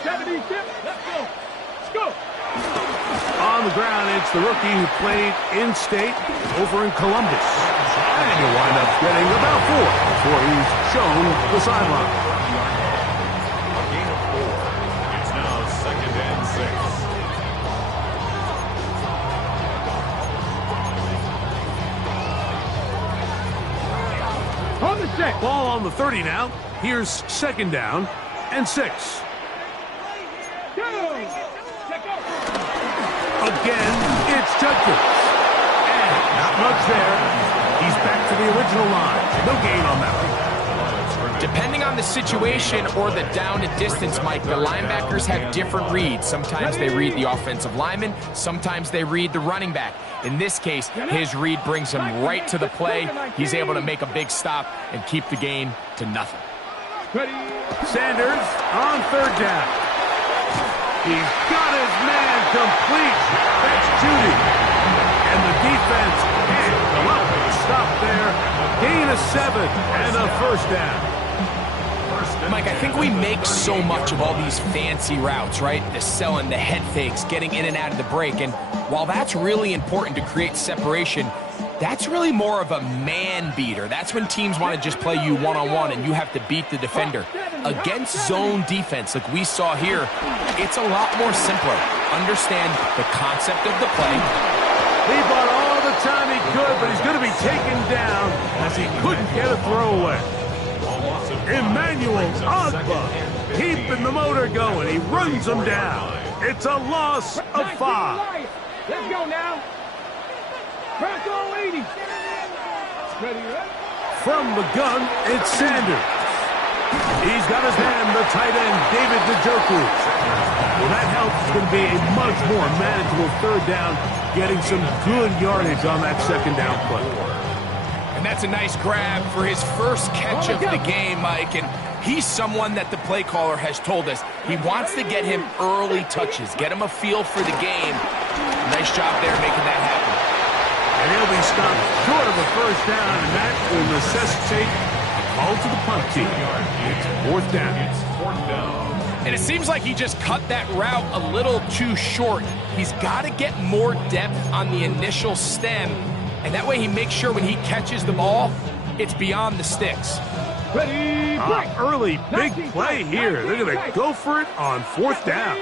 Let's go. Let's go. On the ground, it's the rookie who played in-state over in Columbus. And he'll wind up getting about 4 before he's shown the sideline. A gain of 4. It's now 2nd and 6. On the set. Ball on the 30 now. Here's 2nd down and 6. Again, it's Judkins. And not much there. He's back to the original line. No gain on that one. Depending on the situation or the down and distance, Mike, the linebackers have different reads. Sometimes they read the offensive lineman. Sometimes they read the running back. In this case, his read brings him right to the play. He's able to make a big stop and keep the gain to nothing. Sanders on 3rd down. He's got his man complete. That's Judy. And the defense can't come up with a stop there. Gain of 7 and a 1st down. Mike, I think we make so much of all these fancy routes, right? The selling, the head fakes, getting in and out of the break. And while that's really important to create separation, that's really more of a man beater. That's when teams want to just play you one-on-one and you have to beat the defender. Against zone defense like we saw here, it's a lot more simpler. Understand the concept of the play. He bought all the time he could, but he's going to be taken down as he couldn't get a throwaway. Emmanuel Ogba keeping the motor going. He runs him down. It's a loss of 5. Let's go now. Press all 80. From the gun, it's Sanders. He's got his man, the tight end, David Njoku. Well, that helps. It's going to be a much more manageable 3rd down, getting some good yardage on that 2nd down play. And that's a nice grab for his first catch of the game, Mike. And he's someone that the play caller has told us he wants to get him early touches, get him a feel for the game. Nice job there making that happen. And he'll be stopped short of a 1st down, and that will necessitate a call to the punt team. It's 4th down. And it seems like he just cut that route a little too short. He's got to get more depth on the initial stem, and that way he makes sure when he catches the ball, it's beyond the sticks. Ready, early big play here. They're going to go for it on 4th down.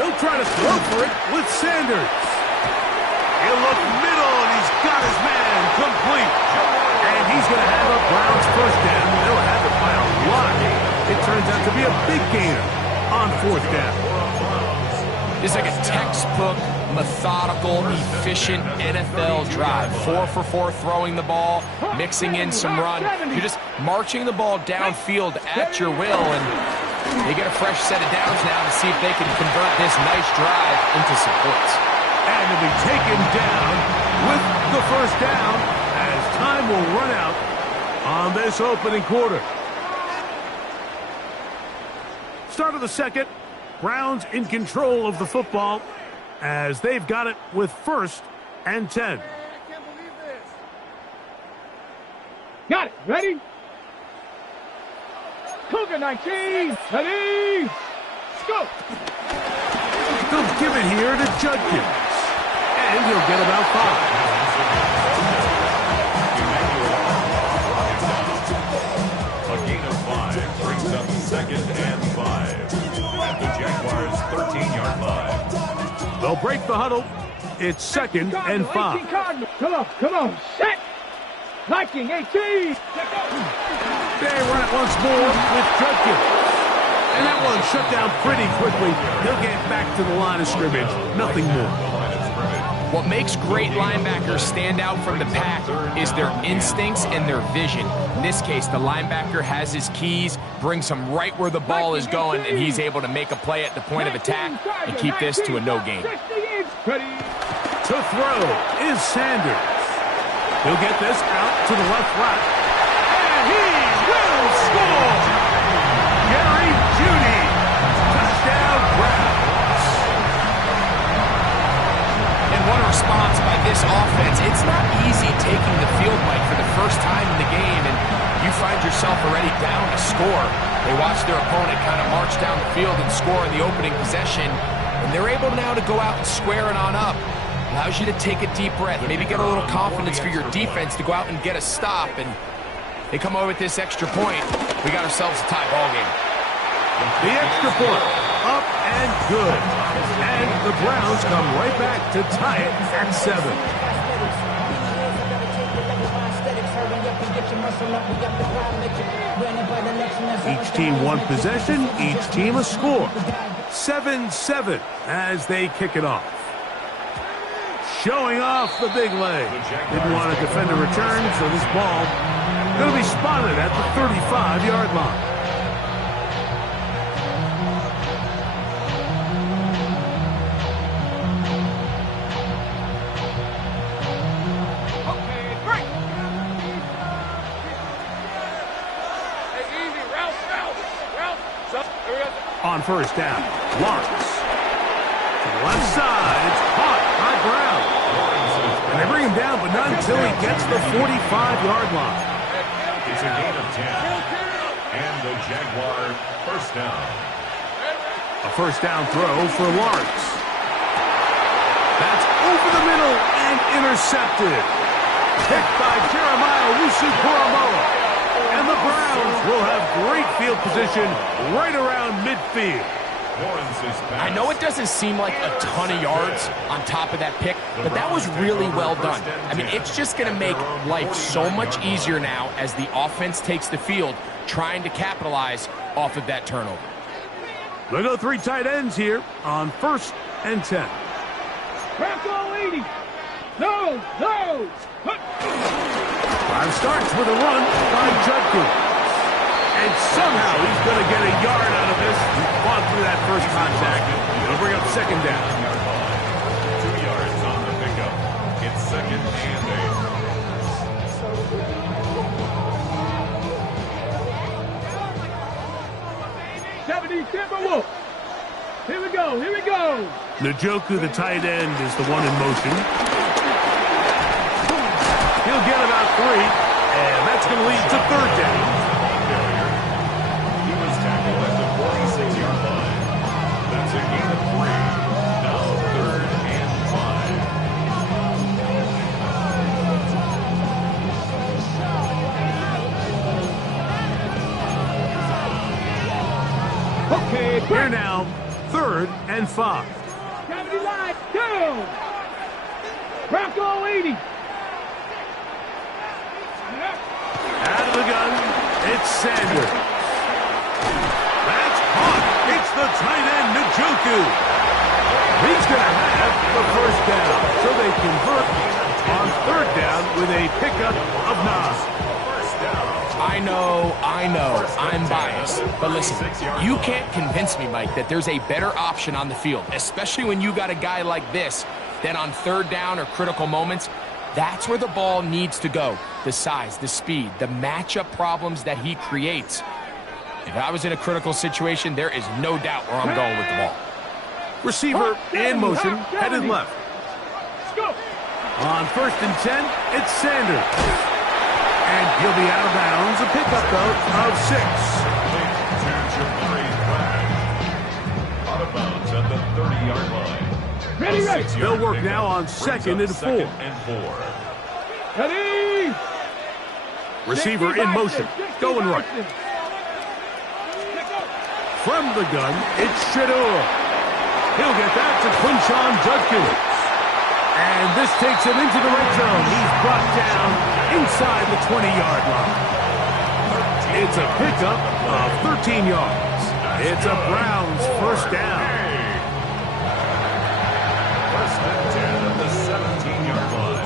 They'll try to throw for it with Sanders. He'll look middle, and he's got his man complete. And he's going to have a Browns 1st down. They'll have it by a lot. It turns out to be a big gainer on 4th down. It's like a textbook, methodical, efficient NFL drive. 4 for 4 throwing the ball, mixing in some run. You're just marching the ball downfield at your will, and they get a fresh set of downs now to see if they can convert this nice drive into some points. And he'll be taken down with the 1st down as time will run out on this opening quarter. Start of the 2nd. Browns in control of the football as they've got it with 1st and 10. I can't believe this. Got it. Ready? Cougar 19. Ready? Let's go. They'll give it here to Judkins. And he'll get about 5. A gain of 5 brings up 2nd and 5 at the Jaguars' 13-yard line. They'll break the huddle. It's 2nd and 5. Come on, set. Viking 18. They run it once more with Judkins. And that one shut down pretty quickly. He'll get back to the line of scrimmage. Nothing more. What makes great linebackers stand out from the pack is their instincts and their vision. In this case, the linebacker has his keys, brings him right where the ball is going, and he's able to make a play at the point of attack and keep this to a no gain. To throw is Sanders. He'll get this out to the left flat. And he will score! Gary Judy. Touchdown Browns. And what a response by this offense. It's not easy taking the field, Mike, for the first time in the game, and you find yourself already down a score. They watch their opponent kind of march march down the field and score in the opening possession. And they're able now to go out and square it on up. Allows you to take a deep breath, maybe get a little confidence for your defense to go out and get a stop. And they come away with this extra point. We got ourselves a tie ball game. The extra point, up and good. And the Browns come right back to tie it at 7. Each team one possession, each team a score. 7-7 as they kick it off. Showing off the big leg. Didn't want to defend a return, so this ball going to be spotted at the 35-yard line. On first down, Lawrence. To the left side, it's caught by Brown. And they bring him down, but not until he gets the 45-yard line. It's a gain of 10. And the Jaguar first down. A first down throw for Lawrence. That's over the middle and intercepted. Picked by Jeremiah Owusu-Koramoah. And the Browns will have great field position right around midfield. I know it doesn't seem like a ton of yards on top of that pick, but that was really well done. I mean, it's just going to make life so much easier now as the offense takes the field, trying to capitalize off of that turnover. We'll go 3 tight ends here on first and 10. Bronco 80. No. Drive starts with a run by Judkins. And somehow he's going to get a yard out of this. He fought through that first contact. It'll bring up second down. 2 yards on the pickup. It's second and 70 Timberwolves. Here we go. Njoku, the tight end, is the one in motion. He'll get about 3, and that's going to lead to third down. He was tackled at the 46-yard line. That's a gain of 3. Now third and 5. Okay, Here now, third and 5. 70 line down. Bronco 80. Out of the gun, it's Sanders. That's caught. It's the tight end, Njoku. He's going to have the first down. So they convert on third down with a pickup of 9. I know, I'm biased. But listen, you can't convince me, Mike, that there's a better option on the field, especially when you got a guy like this, that on third down or critical moments, that's where the ball needs to go. The size, the speed, the matchup problems that he creates. If I was in a critical situation, there is no doubt where I'm going with the ball. Receiver in motion, headed left. On first and 10, it's Sanders. And he'll be out of bounds. A pickup, though, of 6. Out of bounds at the 30-yard line. Ready. They'll work now on second and 4. Ready. Receiver in motion, going right. From the gun, it's Shedeur. He'll get that to Quinshon Judkins. And this takes him into the red zone. He's brought down inside the 20-yard line. It's a pickup of 13 yards. It's a Browns first down. First and 10 at the 17-yard line.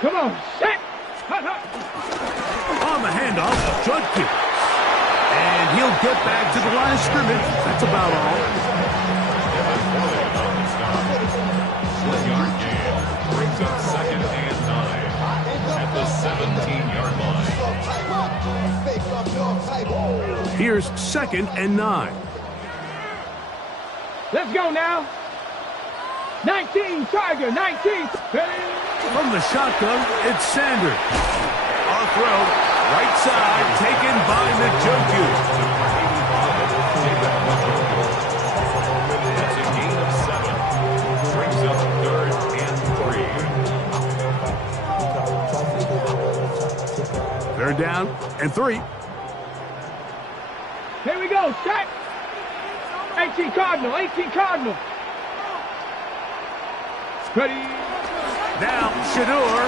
Come on. Set. On the handoff, Judkins. And he'll get back to the line of scrimmage. That's about all. 1-yard gain brings up second and 9 at the 17-yard line. Here's second and 9. Let's go now. 19, Tiger, 19. From the shotgun, it's Sanders. On a throw, right side, taken by Njoku. That's a gain of 7. Brings up 3rd and 3. They're down and 3. Here we go, set. 18 Cardinal, 18 Cardinal. Ready. Now, Shador,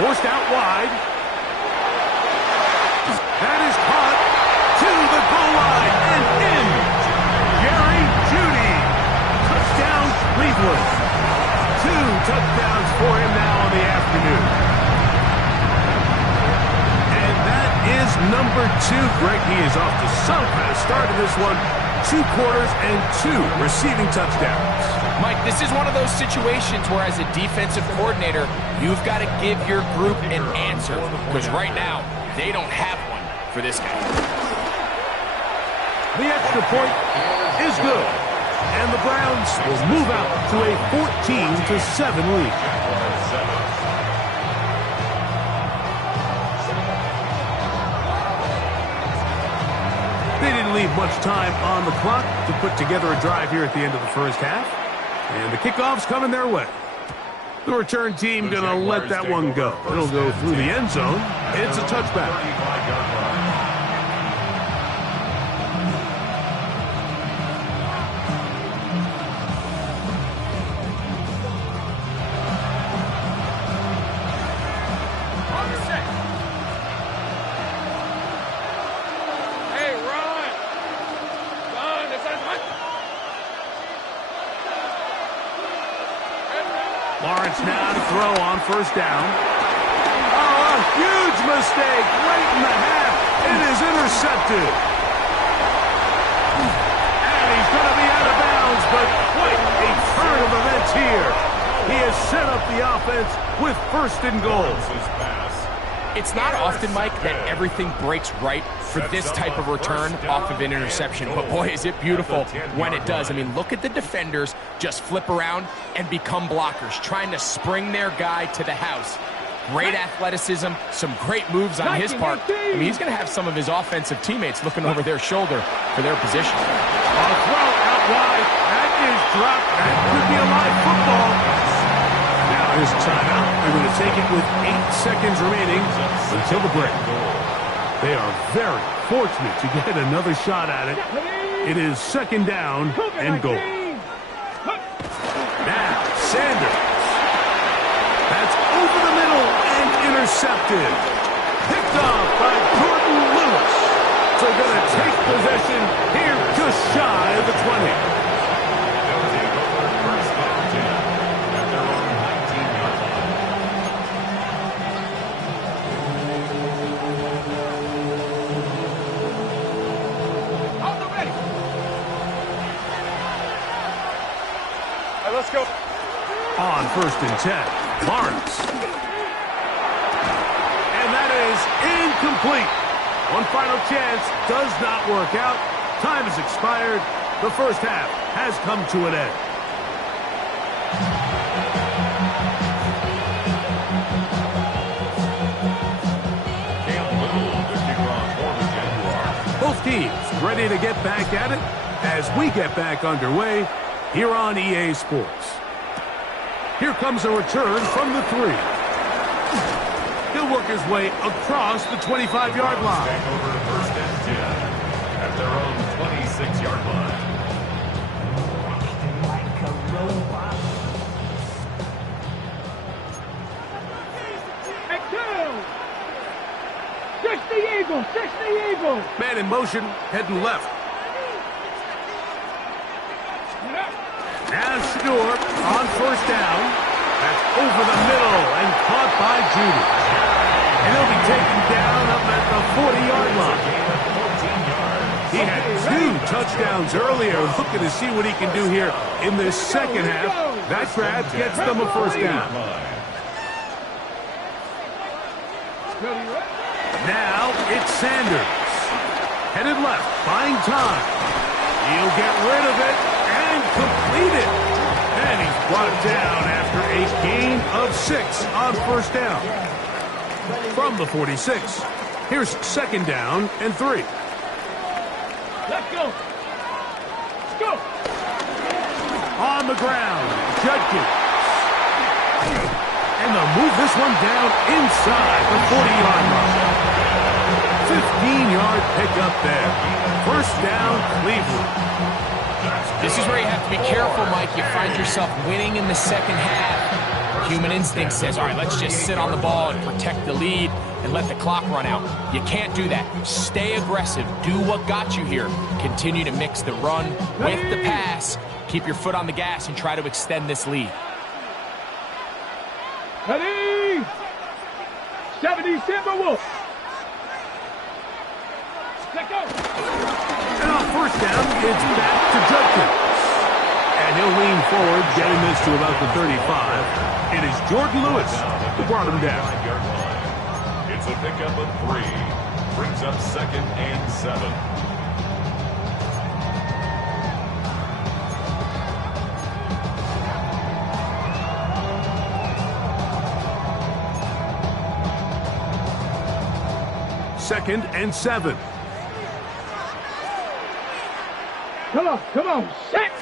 forced out wide. That is caught to the goal line and in. Jerry Jeudy. Touchdown, Cleveland. 2 touchdowns for him now in the afternoon. And that is number 2. Greg, he is off to some kind of start in this one. 2 quarters and 2 receiving touchdowns. Mike, this is one of those situations where as a defensive coordinator, you've got to give your group an answer. Because right now, they don't have one for this guy. The extra point is good. And the Browns will move out to a 14-7 lead. They didn't leave much time on the clock to put together a drive here at the end of the first half. And the kickoff's coming their way. The return team going to let that one go. It'll go through the end zone. It's a touchback. Lawrence now to throw on first down. Oh, a huge mistake late in the half. It is intercepted. And he's going to be out of bounds, but quite a turn of events here. He has set up the offense with 1st and goal. It's not often, Mike, that everything breaks right for this type of return off of an interception. But boy, is it beautiful when it does. I mean, look at the defenders just flip around and become blockers, trying to spring their guy to the house. Great athleticism, some great moves on his part. I mean, he's going to have some of his offensive teammates looking over their shoulder for their position. On a throw out wide. That is dropped. That could be a live football. Now his timeout. They're going to take it with 8 seconds remaining until the break. They are very fortunate to get another shot at it. It is 2nd down and goal. Now, Sanders. That's over the middle and intercepted. Picked off by Jordan Lewis. So they're going to take possession here just shy of the 20. Let's go. On 1st and 10, Lawrence. And that is incomplete. One final chance does not work out. Time has expired. The first half has come to an end. Both teams ready to get back at it as we get back underway here on EA Sports. Here comes a return from the 3. He'll work his way across the 25-yard line. Back over 1st and 10 at their own 26-yard line. Six the Eagle, 6 the Eagle. Man in motion, heading left. Now Shador on 1st down. That's over the middle and caught by Jeudy. And he'll be taken down up at the 40-yard line. He had 2 touchdowns earlier. Looking to see what he can do here in this second half. That grab gets them a 1st down. Now it's Sanders. Headed left, buying time. He'll get rid of it and complete it. And he's Brought down after a gain of 6 on first down. From the 46, here's second down and 3. Let's go. Let's go. On the ground, Judkins. And they'll move this one down inside the 40-yard line. 15-yard pickup there. First down, Cleveland. This is where you have to be careful, Mike. You find yourself winning in the second half. Human instinct says, all right, let's just sit on the ball and protect the lead and let the clock run out. You can't do that. Stay aggressive. Do what got you here. Continue to mix the run with the pass. Keep your foot on the gas and try to extend this lead. Ready? 70 Timberwolves. Let's go. And on first down, it's back to Judkins. And he'll lean forward, getting this to about the 35. It is Jordan Lewis who brought him down. It's a pickup of 3. Brings up second and 7. Second and 7. Come on, come on. Set.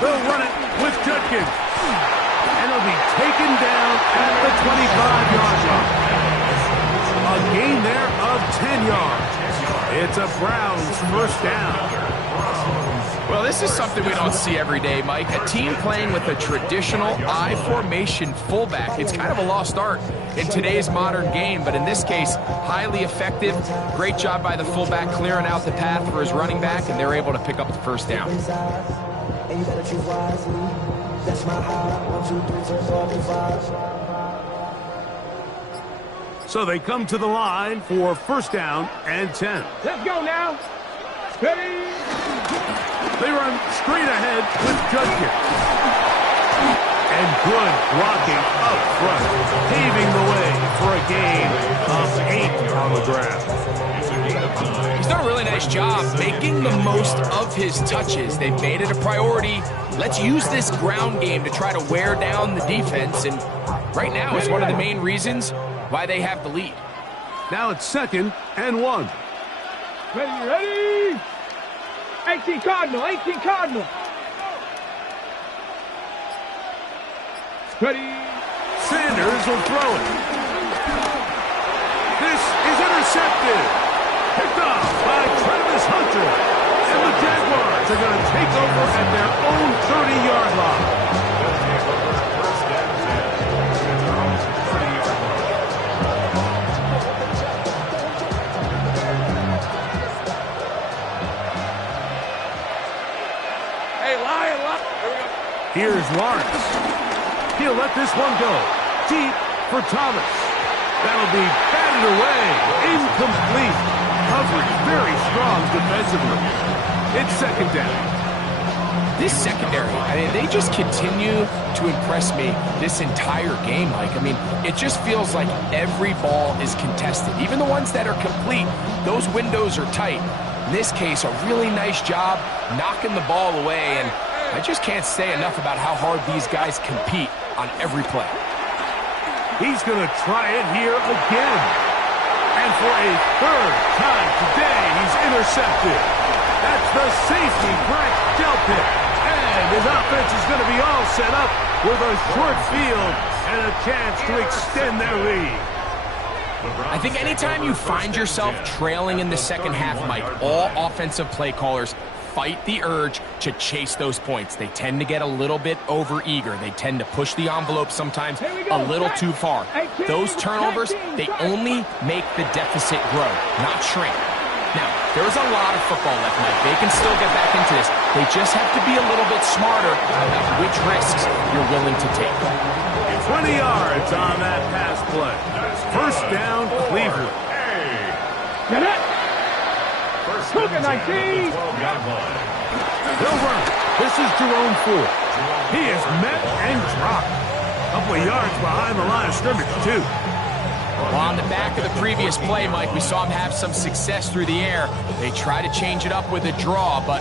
They'll run it with Judkins. And he'll be taken down at the 25-yard line. A gain there of 10 yards. It's a Browns first down. Well, this is something we don't see every day, Mike. A team playing with a traditional I formation fullback. It's kind of a lost art in today's modern game, but in this case, highly effective. Great job by the fullback clearing out the path for his running back, and they're able to pick up the first down. So they come to the line for first down and 10. Let's go now. Ready? They run straight ahead with Judkins. And good blocking up front, paving the way for a gain of 8 on the ground. He's done a really nice job making the most of his touches. They've made it a priority. Let's use this ground game to try to wear down the defense, and right now it's one of the main reasons why they have the lead. Now it's second and 1. Ready, ready? 18 Cardinal, 18 Cardinal. Ready? Sanders will throw it. This is intercepted. Picked off by Travis Hunter. And the Jaguars are going to take over at their own 30-yard line. First and 10. At their own 30-yard line. Hey, Lion. Here we go. Here's Lawrence. He'll let this one go. Deep for Thomas. That'll be batted away. Incomplete. Coverage very strong defensively. It's second down. This secondary, I mean, they just continue to impress me this entire game, Mike. I mean, it just feels like every ball is contested. Even the ones that are complete, those windows are tight. In this case, a really nice job knocking the ball away, and I just can't say enough about how hard these guys compete on every play. He's going to try it here again. And for a third time today, he's intercepted. That's the safety, Greg Delpit. And his offense is going to be all set up with a short field and a chance to extend their lead. I think anytime you find yourself trailing in the second half, Mike, all offensive play callers fight the urge to chase those points. They tend to get a little bit over-eager. They tend to push the envelope sometimes a little too far. Those turnovers, they only make the deficit grow, not shrink. Now, there's a lot of football left, Mike. They can still get back into this. They just have to be a little bit smarter about which risks you're willing to take. 20 yards on that pass play. First down, Cleveland. Get it. First Look at and 10 19. at the 12-yard line. They'll run. This is Jerome Ford. He is met and dropped. A couple of yards behind the line of scrimmage, too. Well, on the back of the previous play, Mike, we saw him have some success through the air. They tried to change it up with a draw, but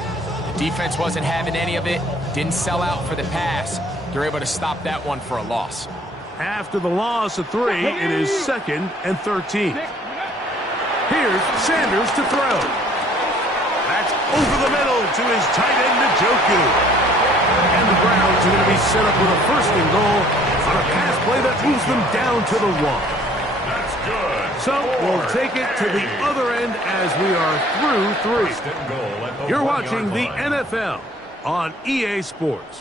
the defense wasn't having any of it. Didn't sell out for the pass. They're able to stop that one for a loss. After the loss of 3, it is 2nd and 13. Here's Sanders to throw. That's over the middle to his tight end, Njoku. And the Browns are going to be set up with a 1st and goal on a pass play that moves them down to the 1. That's good. So we'll take it to the other end as we are through 3. 1st and goal at the You're 1-yard watching the line. NFL on EA Sports.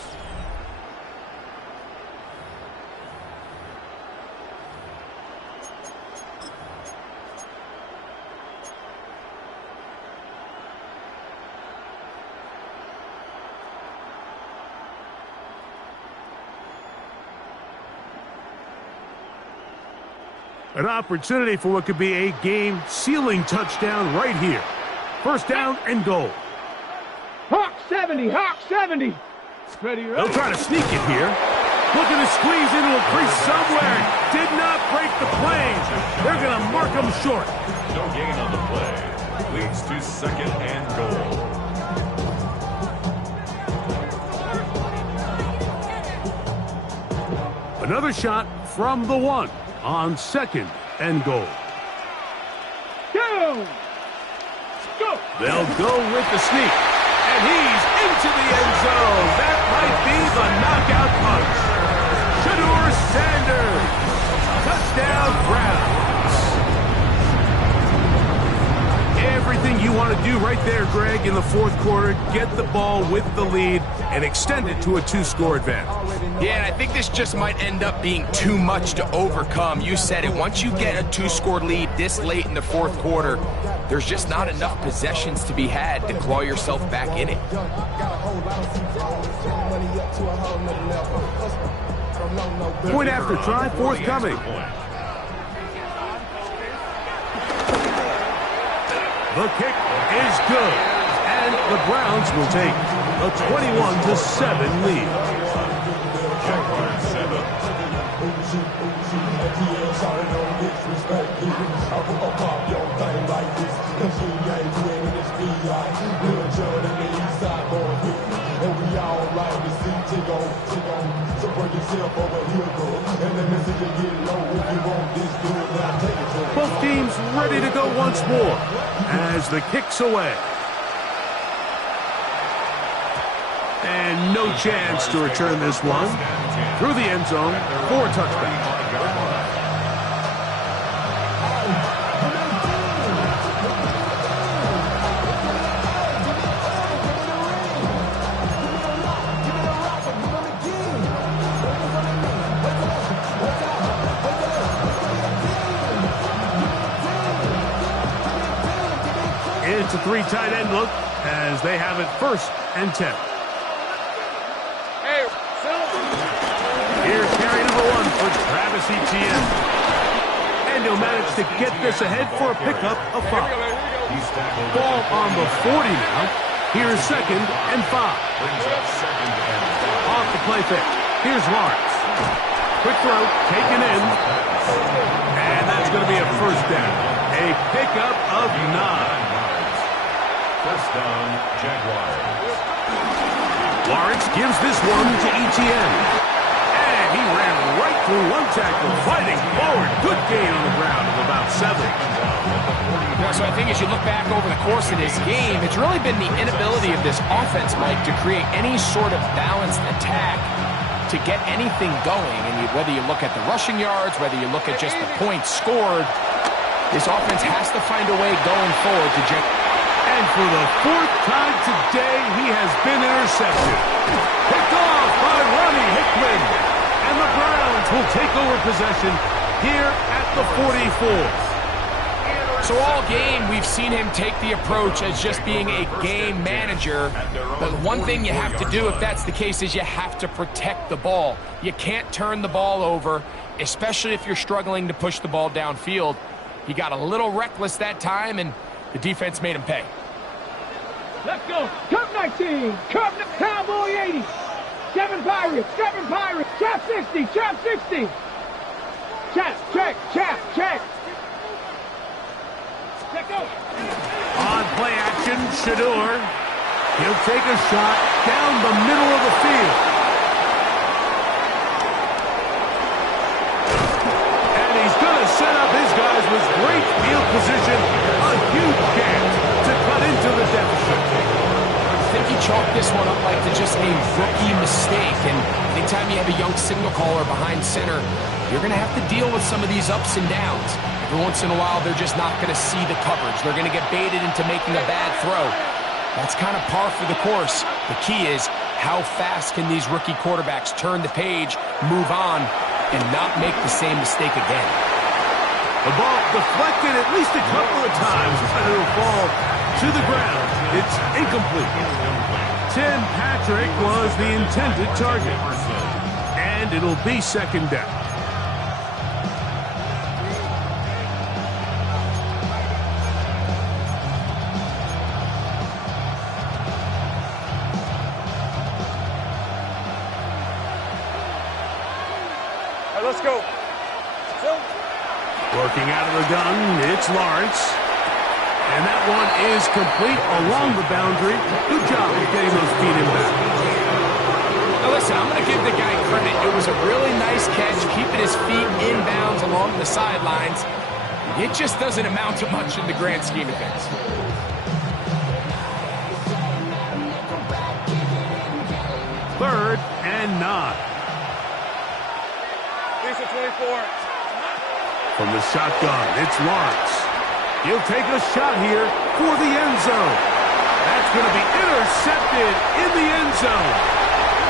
An opportunity for what could be a game-sealing touchdown right here. 1st down and goal. Hawk 70, Hawk 70. Ready, They'll try to sneak it here. Looking to squeeze into a crease somewhere. Did not break the planes. They're going to mark them short. No gain on the play. Leads to 2nd and goal. Another shot from the 1 on 2nd and goal. Go! Go! They'll go with the sneak. And he's into the end zone. That might be the knockout punch. Shedeur Sanders. Touchdown, Browns. Everything you want to do right there, Greg, in the 4th quarter. Get the ball with the lead and extend it to a 2-score advantage. Yeah, and I think this just might end up being too much to overcome. You said it. Once you get a 2-score lead this late in the 4th quarter, there's just not enough possessions to be had to claw yourself back in it. Point after try forthcoming. The kick is good, and the Browns will take a 21-7 lead. Jaguars 7. Both teams ready to go once more as the kick's away. And no chance to return this one. Through the end zone for a touchback. It's a 3 tight end look as they have it 1st and 10. Here's carry number 1 for Travis Etienne. And he'll manage to get this ahead for a pickup of 5. Ball on the 40 now. Here's 2nd and 5. Off the play fake. Here's Lawrence. Quick throw, taken in. And that's going to be a 1st down. A pickup of 9. 1st down, Jaguars. Lawrence gives this one to Etienne. And he ran right through one tackle, fighting forward. Good gain on the ground of about 7. So I think as you look back over the course of this game, it's really been the inability of this offense, Mike, to create any sort of balanced attack to get anything going. And whether you look at the rushing yards, whether you look at just the points scored, this offense has to find a way going forward to generate. And for the 4th time today, he has been intercepted. Picked off by Ronnie Hickman. And the Browns will take over possession here at the 44. So all game, we've seen him take the approach as just being a game manager. But one thing you have to do if that's the case is you have to protect the ball. You can't turn the ball over, especially if you're struggling to push the ball downfield. He got a little reckless that time, and the defense made him pay. Let's go. Cup 19. Cup Cowboy 80. 7 Pirates. 7 Pirates. Chap 60. Chap 60. Chap. Check. Chap. Check. Check go. On play action, Shedeur. He'll take a shot down the middle of the field. And he's going to set up his guys with great field position. A huge chance to cut into the deficit. I think he chalked this one up like to just a rookie mistake. And anytime you have a young signal caller behind center, you're going to have to deal with some of these ups and downs. Every once in a while, they're just not going to see the coverage. They're going to get baited into making a bad throw. That's kind of par for the course. The key is how fast can these rookie quarterbacks turn the page, move on, and not make the same mistake again. The ball deflected at least a couple of times, and it'll fall to the ground. It's incomplete. Tim Patrick was the intended target. And it'll be second down. Let's go. Working out of the gun, it's Lawrence. And that one is complete along the boundary. Good job of getting those feet in back. Now listen, I'm going to give the guy credit. It was a really nice catch, keeping his feet in bounds along the sidelines. It just doesn't amount to much in the grand scheme of things. Third and 9. 24. From the shotgun, it's Lawrence. He'll take a shot here for the end zone. That's going to be intercepted in the end zone.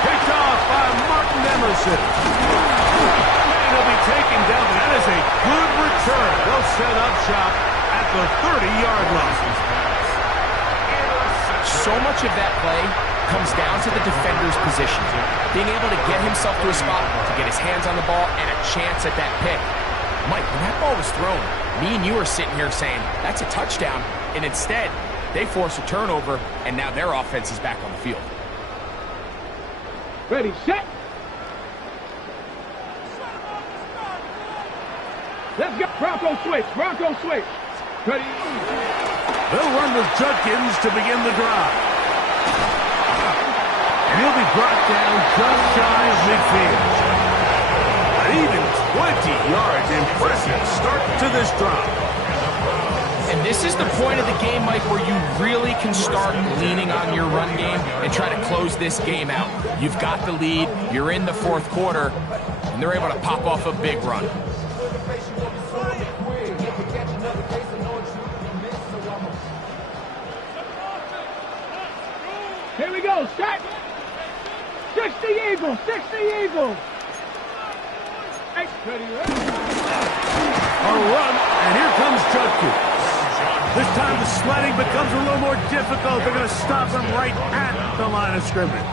Picked off by Martin Emerson. And he'll be taken down. That is a good return. They'll set up shop at the 30-yard line. So much of that play comes down to the defender's position. Being able to get himself to a spot, to get his hands on the ball, and a chance at that pick. Mike, when that ball was thrown, me and you are sitting here saying, that's a touchdown. And instead, they force a turnover, and now their offense is back on the field. Ready, set. Let's go. Bronco switch. Bronco switch. Ready. They'll run with Judkins to begin the drive. And he'll be brought down just shy of midfield. An even 20 yards. Impressive start to this drive. And this is the point of the game, Mike, where you really can start leaning on your run game and try to close this game out. You've got the lead, you're in the fourth quarter, and they're able to pop off a big run. Here we go, set. 60 Eagles, 60 Eagles. Ready, ready. A run, and here comes Judkins. This time the sledding becomes a little more difficult. They're going to stop him right at the line of scrimmage.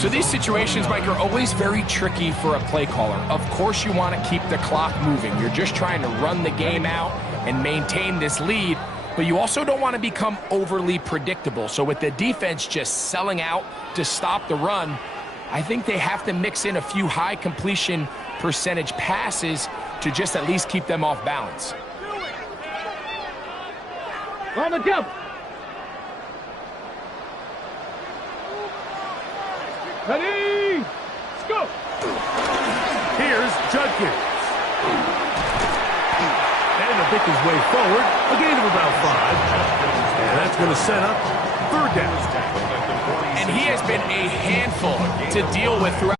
So these situations, Mike, are always very tricky for a play caller. Of course you want to keep the clock moving. You're just trying to run the game out and maintain this lead, but you also don't want to become overly predictable. So with the defense just selling out to stop the run, I think they have to mix in a few high completion percentage passes to just at least keep them off balance. On the double. Ready, let's go. Here's Judkins. And to pick his way forward, a gain of about 5. And that's going to set up third down. And he has been a handful to deal with throughout.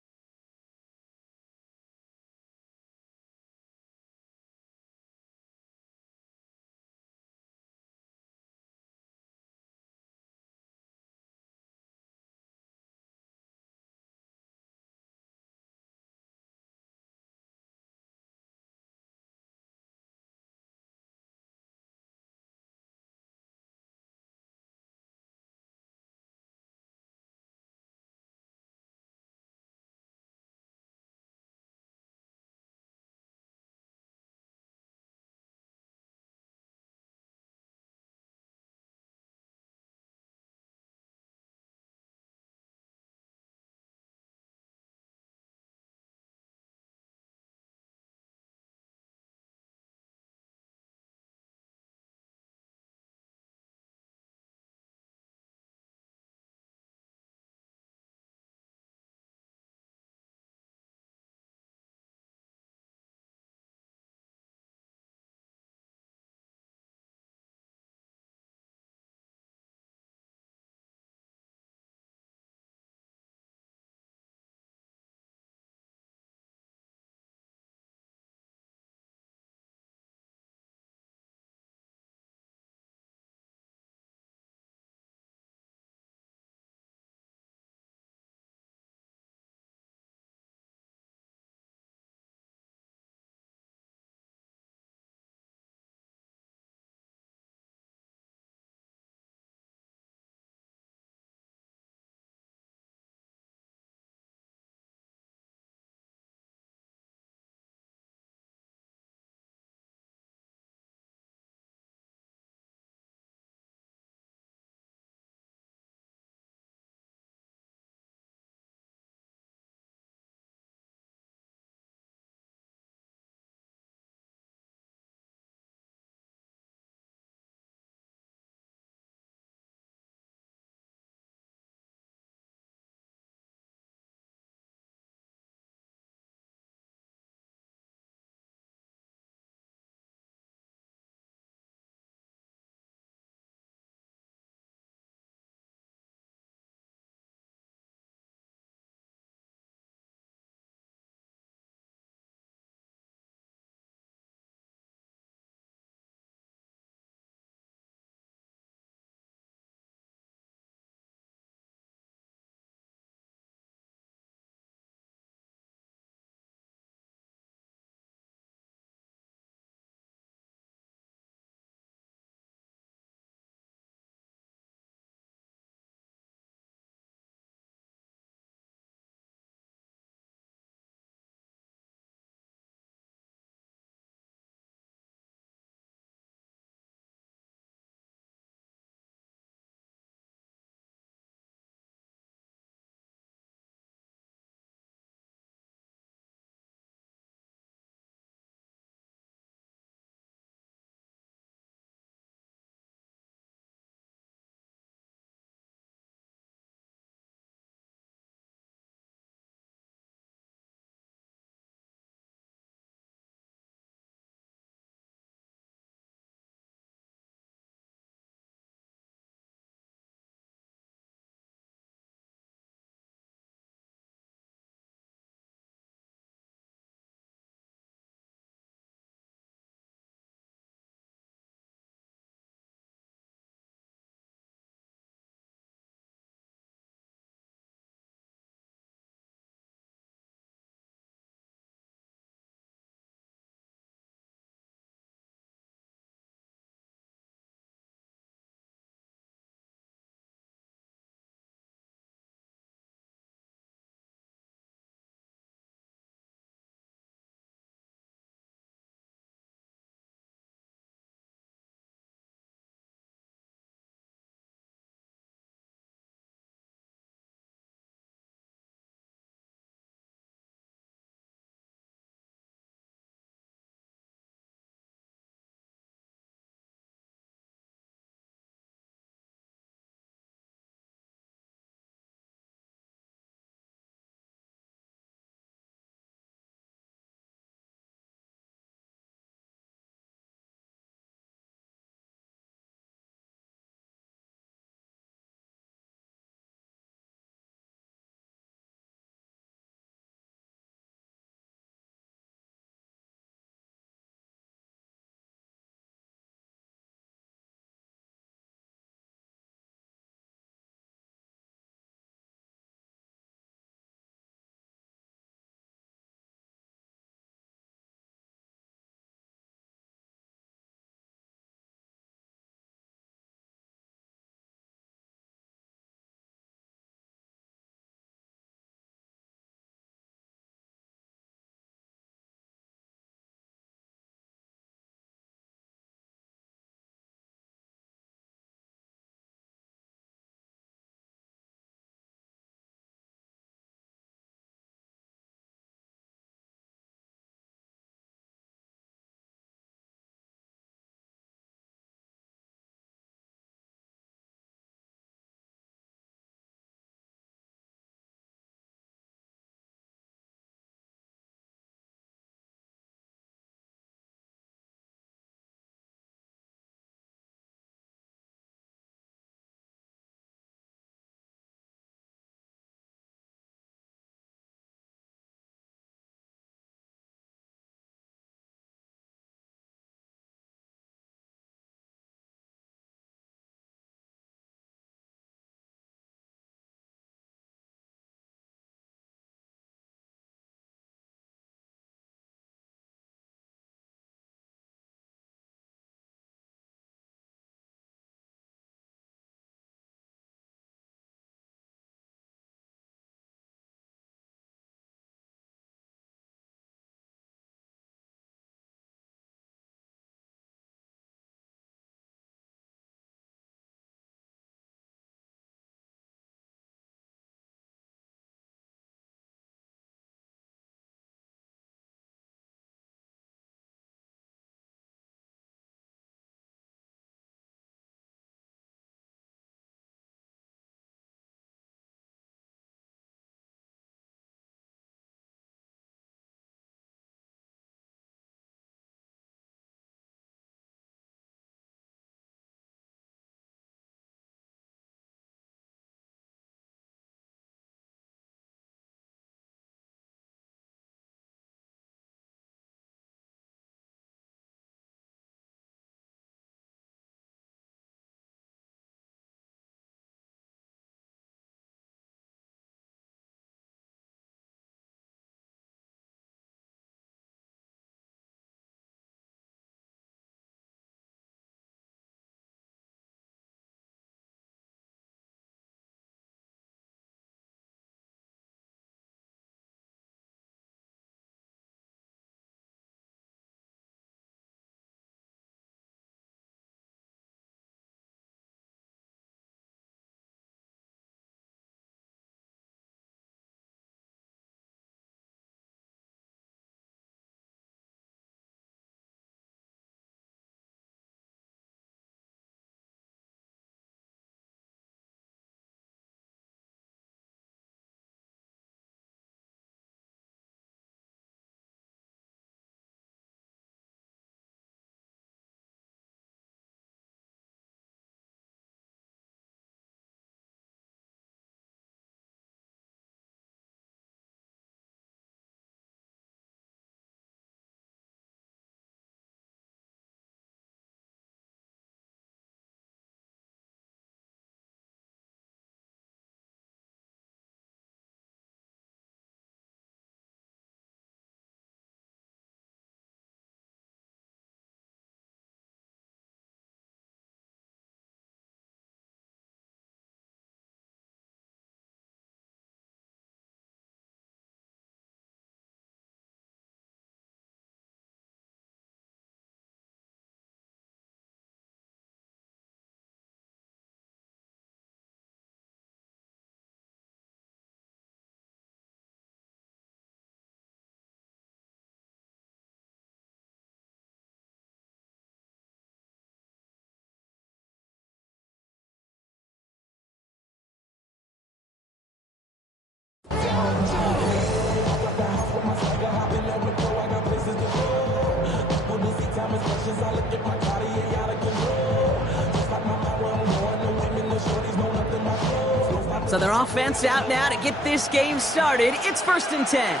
So their offense out now to get this game started. It's 1st and 10.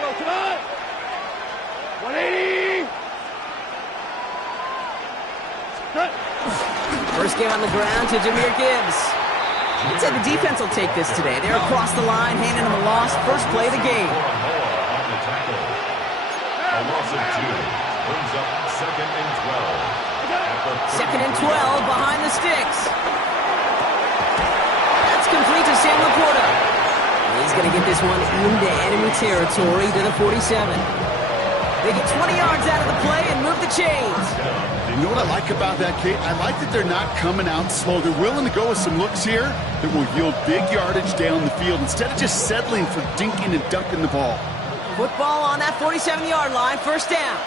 Come on! 180! First game on the ground to Jahmyr Gibbs. I'd say the defense will take this today. They're across the line, handing them a loss. First play of the game. On the tackle. A loss of 2 brings up 2nd and 12. 2nd and 12 behind the sticks. That's complete to Sam Laporta. He's going to get this one into enemy territory to the 47. They get 20 yards out of the play and move the chains. You know what I like about that, Kate? I like that they're not coming out slow. They're willing to go with some looks here that will yield big yardage down the field instead of just settling for dinking and dunking the ball. Football on that 47-yard line, first down.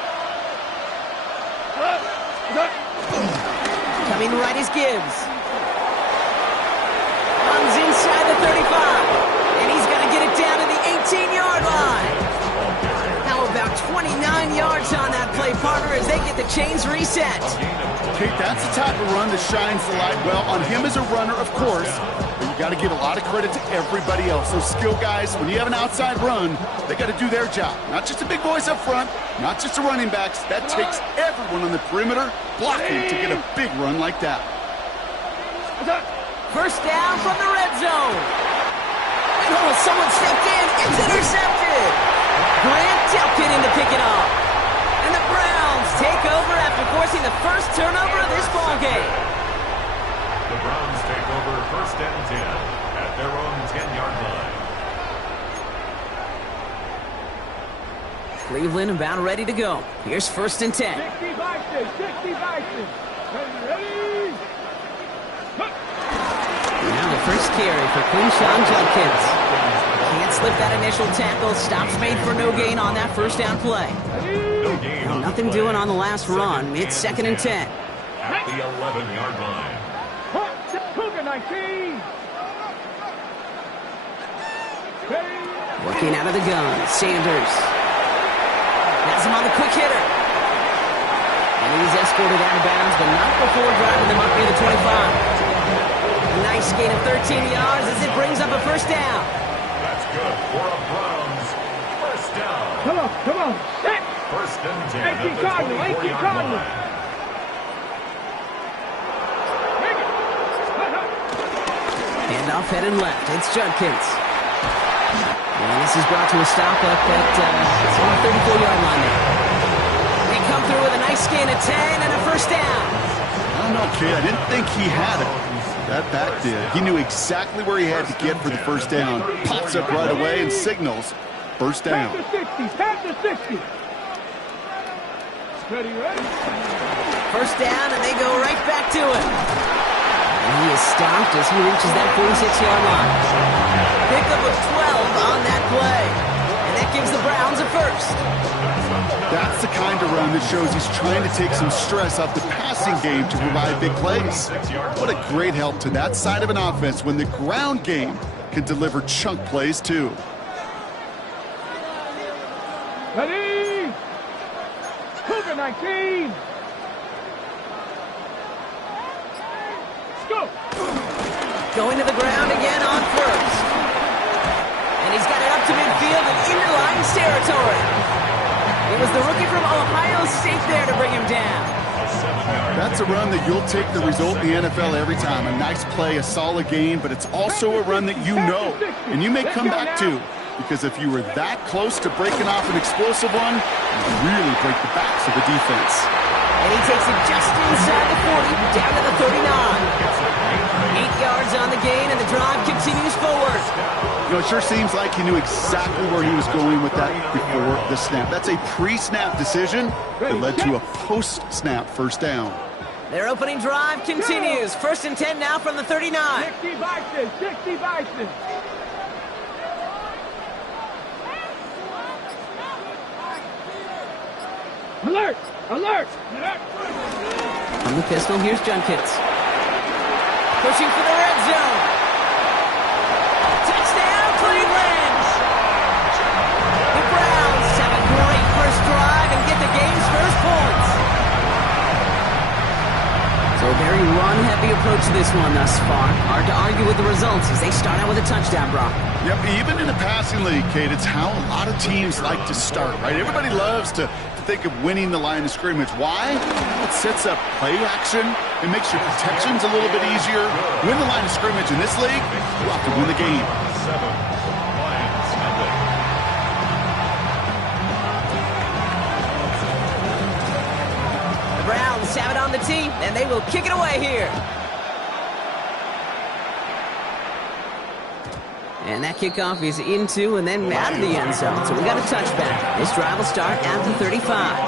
Coming right is Gibbs. Runs inside the 35. And he's going to get it down to the 18-yard line. How about 29 yards on that play, partner, as they get the chains reset. Kate, that's the type of run that shines the light well on him as a runner, of course, but you got to give a lot of credit to everybody else. Those skill guys, when you have an outside run, they got to do their job. Not just the big boys up front, not just the running backs. That takes everyone on the perimeter blocking to get a big run like that. First down from the red zone. Oh, someone stepped in. It's intercepted. Grant Delpit in to pick it off. And the Browns take over after forcing the first turnover of this ball game. The Browns take over 1st and 10 at their own 10-yard line. Cleveland about ready to go. Here's 1st and 10. 60 Bison, 60 Bison. Ready? Now the first carry for Quinshon Judkins. Can't slip that initial tackle. Stops made for no gain on that first down play. No gain on Nothing the play. doing on the last run. It's 2nd and 10. At the 11-yard line. Cougar 19. Ready? Working out of the gun. Sanders. Has him on the quick hitter. And he's escorted out of bounds, but not before driving them up near the 25. Nice gain of 13 yards as it brings up a first down. That's good for a Browns first down. Come on. Set. 1st and 10 at 18 the Cardinal, 18 24-yard Cardinal. line. Make it. Handoff headed left. It's Judkins. And this is brought to a stop up at the 34-yard line there. They come through with a nice gain of 10 and a first down. I don't know, Kate. I didn't think he had it. That back did. He knew exactly where he had to get for the first down. Pops up right away and signals first down. Pass to 60. Ready? First down, and they go right back to it. And he is stopped as he reaches that 46-yard line. Pickup of 12 on that play. And that gives the Browns a first. That's the kind of run that shows he's trying to take some stress off the passing game to provide big plays. What a great help to that side of an offense when the ground game can deliver chunk plays too. Ready? Cougar 19. Let's go. Going to the ground again on first. And he's got it up to midfield and into Lions territory. It was the rookie from Ohio State there to bring him down. That's a run that you'll take the result in the NFL every time. A nice play, a solid gain, but it's also a run that you know, and you may come back to, because if you were that close to breaking off an explosive one, you really break the backs of the defense. And he takes it just inside the 40, down to the 39. 8 yards on the gain, and the drive continues forward. You know, it sure seems like he knew exactly where he was going with that before the snap. That's a pre-snap decision that led to a post-snap first down. Their opening drive continues. 1st and 10 now from the 39. 60 Bison, 60 Bison. Alert! Alert! From the pistol, here's Judkins. Pushing for the red zone. Touchdown, Cleveland! The Browns have a great first drive and get the game's first points. So a very run-heavy approach to this one thus far. Hard to argue with the results as they start out with a touchdown, Brock. Yep, even in the passing league, Kate, it's how a lot of teams like to start, right? Everybody loves to think of winning the line of scrimmage. Why? It sets up play action. It makes your protections a little bit easier. Win the line of scrimmage in this league, you have to win the game. 7, Lions, nothing. The Browns have it on the tee, and they will kick it away here. And that kickoff is into and then out of the end zone. So we got a touchback. This drive will start at the 35.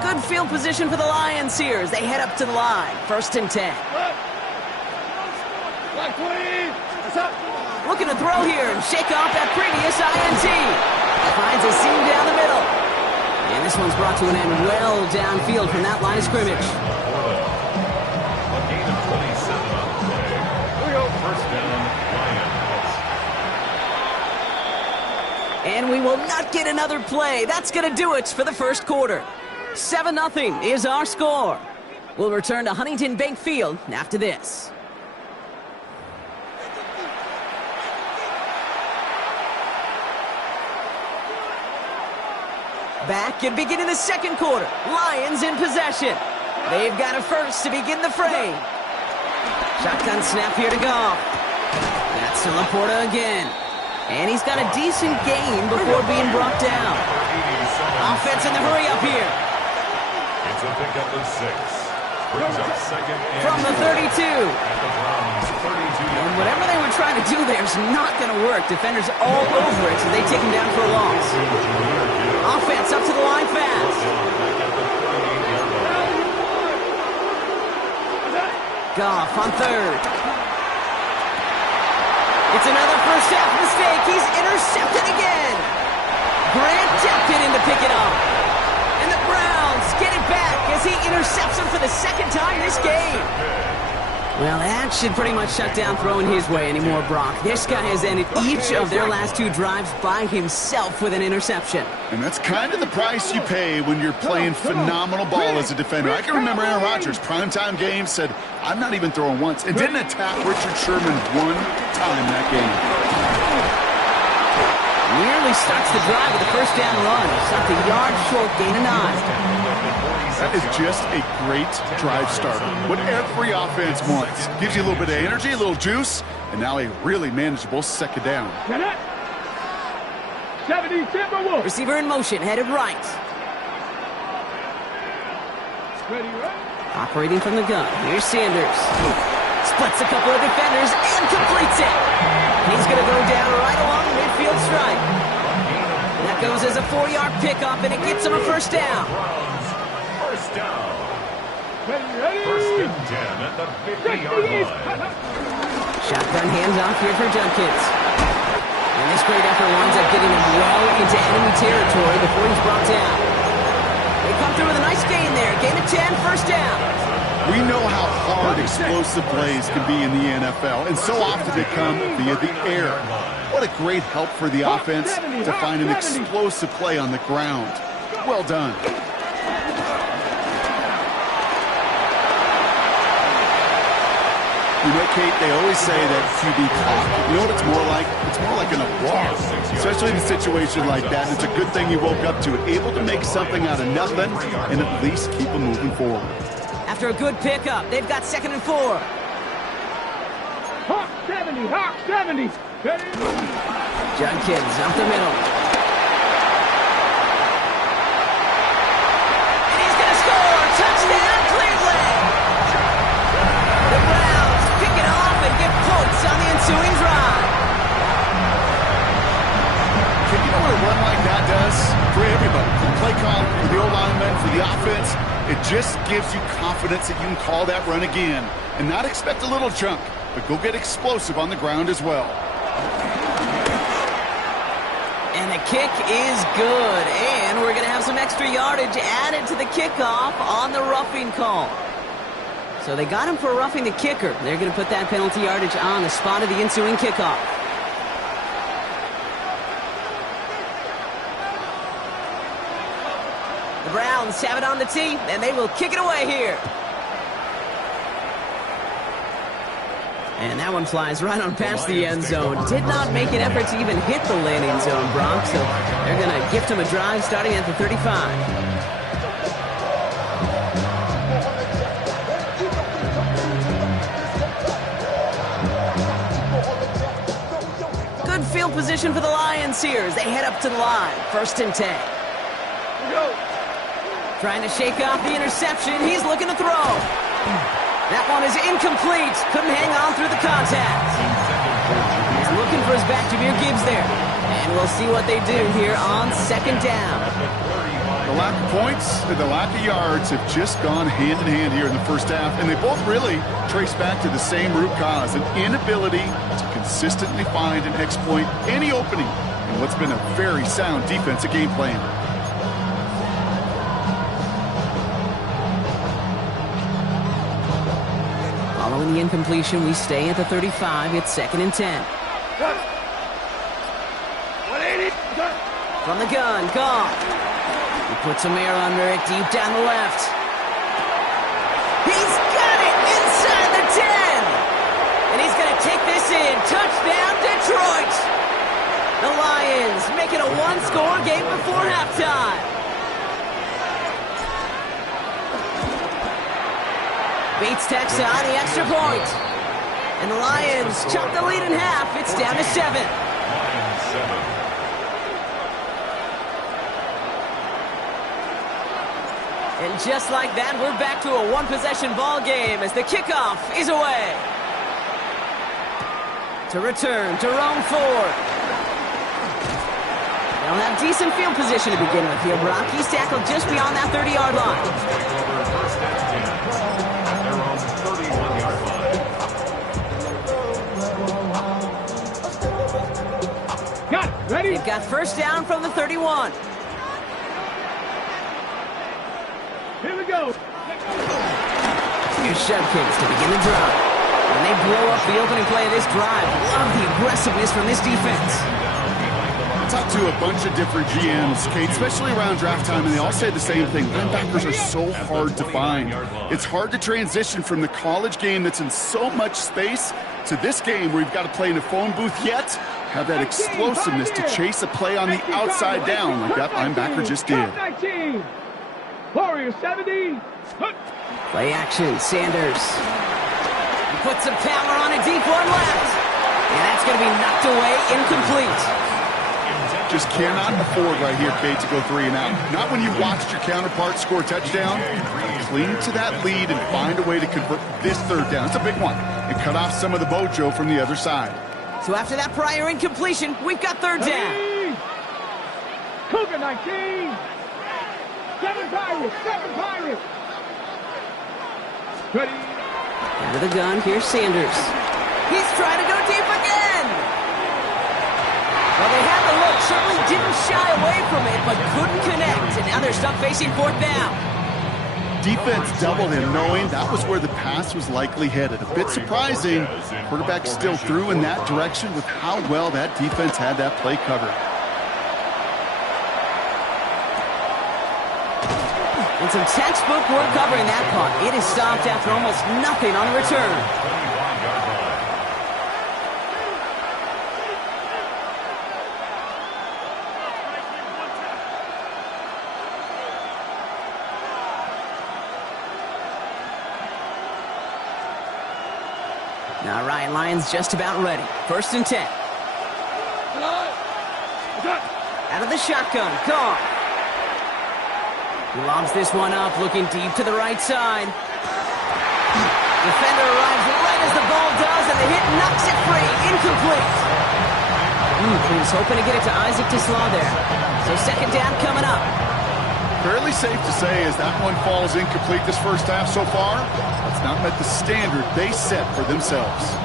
Good field position for the Lions here as they head up to the line. 1st and 10. Looking to throw here and shake off that previous INT. Finds a seam down the middle. And this one's brought to an end well downfield from that line of scrimmage. A gain of 27 on the play. Here we go. 1st down, Lions. And we will not get another play. That's going to do it for the first quarter. 7-0 is our score. We'll return to Huntington Bank Field after this. Back and beginning the second quarter. Lions in possession. They've got a first to begin the frame. Shotgun snap here to Goff. That's to Laporta again. And he's got a decent gain before being brought down. Offense in the hurry up here. It's a pickup of 6. Brings up 2nd and From the 32. at the Browns' 32-yard And whatever they were trying to do there is not going to work. Defenders all over it, so they take him down for a loss. Offense up to the line fast. Goff on 3rd. It's another first half mistake. He's intercepted again. Grant tapped it in to pick it up. And the Browns get it back as he intercepts him for the 2nd time this game. Well, that should pretty much shut down throwing his way anymore, Brock. This guy has ended each of their last 2 drives by himself with an interception. And that's kind of the price you pay when you're playing phenomenal ball as a defender. I can remember Aaron Rodgers, primetime game, said, I'm not even throwing once, and didn't attack Richard Sherman one time that game. Nearly starts the drive with a first down run. Stopped a yard short, gain of 9. That is just a great drive starter. What every offense wants. Gives you a little bit of energy, a little juice, and now a really manageable 2nd down. 70 Timberwolves. Receiver in motion, headed right. Ready, right? Operating from the gun. Here's Sanders. Splits a couple of defenders and completes it. He's going to go down right along the midfield stripe. That goes as a 4-yard pickup, and it gets him a first down. First down. Ready. 1st and 10 at the 50-yard line. Shotgun handoff here for Junkins. And this great effort winds up getting him well into enemy territory before he's brought down. They come through with a nice gain there. Gain of 10, first down. We know how hard explosive plays can be in the NFL, and so often they come via the air. What a great help for the offense to find an explosive play on the ground. Well done. You know, Kate, they always say that QB clock. You know what it's more like? It's more like an applause, especially in a situation like that. It's a good thing you woke up to it, able to make something out of nothing and at least keep them moving forward. After a good pickup, they've got 2nd and 4. Hawk 70, Hawk 70. Ready. Junkins up the middle. And he's going to score. Touchdown, Cleveland. The Browns pick it off and get points on the ensuing drive. You know what a run like that does for everybody? For the play call, for the O-lineman, for the offense. It just gives you confidence that you can call that run again and not expect a little junk, but go get explosive on the ground as well. And the kick is good. And we're going to have some extra yardage added to the kickoff on the roughing call. So they got him for roughing the kicker. They're going to put that penalty yardage on the spot of the ensuing kickoff. The Browns have it on the tee, and they will kick it away here. And that one flies right on past the end zone. Did not make an effort to even hit the landing zone, Brock. So they're going to gift him a drive starting at the 35. Good field position for the Lions here as they head up to the line. 1st and 10. Trying to shake off the interception. He's looking to throw. That one is incomplete. Couldn't hang on through the contact. He's looking for his back, Jahmyr Gibbs there. And we'll see what they do here on 2nd down. The lack of points and the lack of yards have just gone hand in hand here in the first half, and they both really trace back to the same root cause, an inability to consistently find and exploit any opening in what's been a very sound defensive game plan. Following the incompletion, we stay at the 35. It's 2nd and 10. 180. From the gun, gone. He puts some air under it, deep down the left. He's got it inside the 10. And he's going to take this in. Touchdown, Detroit. The Lions make it a one-score game before halftime. Bates tacks on the extra point. And the Lions chop the lead in half. It's down to 7. And just like that, we're back to a one-possession ball game as the kickoff is away. To return, Jerome Ford. They'll have decent field position to begin with here, Brock. He's tackled just beyond that 30-yard line. Got it. Ready? They've got 1st down from the 31. Here we go. Here's Shevkins to begin the drive. And they blow up the opening play of this drive. Love the aggressiveness from this defense. I talked to a bunch of different GMs, Kate, especially around draft time, and they all say the same thing. Linebackers are so hard to find. It's hard to transition from the college game that's in so much space to this game where you've got to play in a phone booth, yet have that explosiveness to chase a play on the outside down like that linebacker just did. 19. Warrior 70. Play action, Sanders. He puts some power on a deep one left. And that's going to be knocked away, incomplete. Just cannot afford right here, Kate, to go 3 and out. Not when you watched your counterpart score a touchdown. Cling to that lead and find a way to convert this 3rd down. It's a big one. And cut off some of the mojo from the other side. So after that prior incompletion, we've got 3rd down. Cougar 19. 7 Pirates. 7 Pirates. Ready? Into the gun, here's Sanders. He's trying to go deep again. Well, they had the look, certainly didn't shy away from it, but couldn't connect. And now they're stuck facing 4th down. Defense doubled him, knowing that was where the pass was likely headed. A bit surprising. Quarterback still threw in that direction with how well that defense had that play covered. And some textbook work covering that punt. It is stopped after almost nothing on the return. All right, Lions just about ready. 1st and 10. Out of the shotgun, gone. He lobs this one up, looking deep to the right side. Defender arrives right as the ball does, and the hit knocks it free. Incomplete. He was hoping to get it to Isaac Tisla there. So 2nd down coming up. Fairly safe to say as that one falls incomplete this first half so far, it's not met the standard they set for themselves.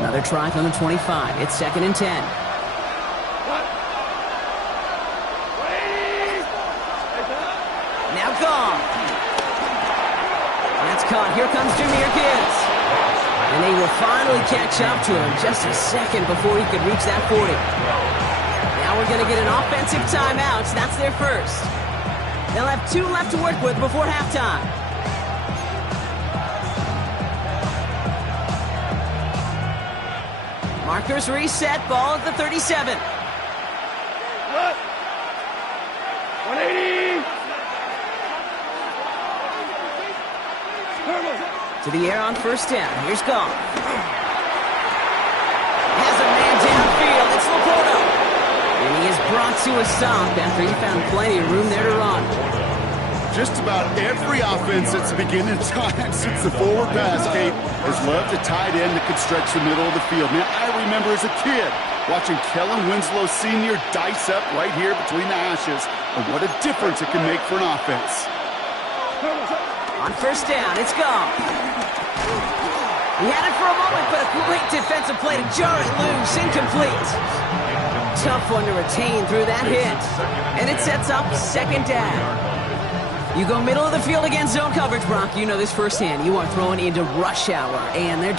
Another try from the 25. It's 2nd and 10. gone. That's caught. Here comes Jameer Gibbs. And they will finally catch up to him just a second before he could reach that 40. Now we're going to get an offensive timeout. That's their first. They'll have 2 left to work with before halftime. Markers reset. Ball at the 37. 180. To the air on first down. Here's Goff. Has a man downfield. It's Laporta. And he is brought to a stop after he found plenty of room there to run. Just about every offense that's beginning time since the forward pass, Kate, has loved a tight end that could stretch the middle of the field. Man, I remember as a kid watching Kellen Winslow Sr. dice up right here between the hashes, and what a difference it can make for an offense. On first down, it's gone. He had it for a moment, but a great defensive play to jar it loose. Incomplete. Tough one to retain through that hit. And it sets up second down. You go middle of the field against zone coverage, Brock. You know this firsthand. You are throwing into rush hour, and there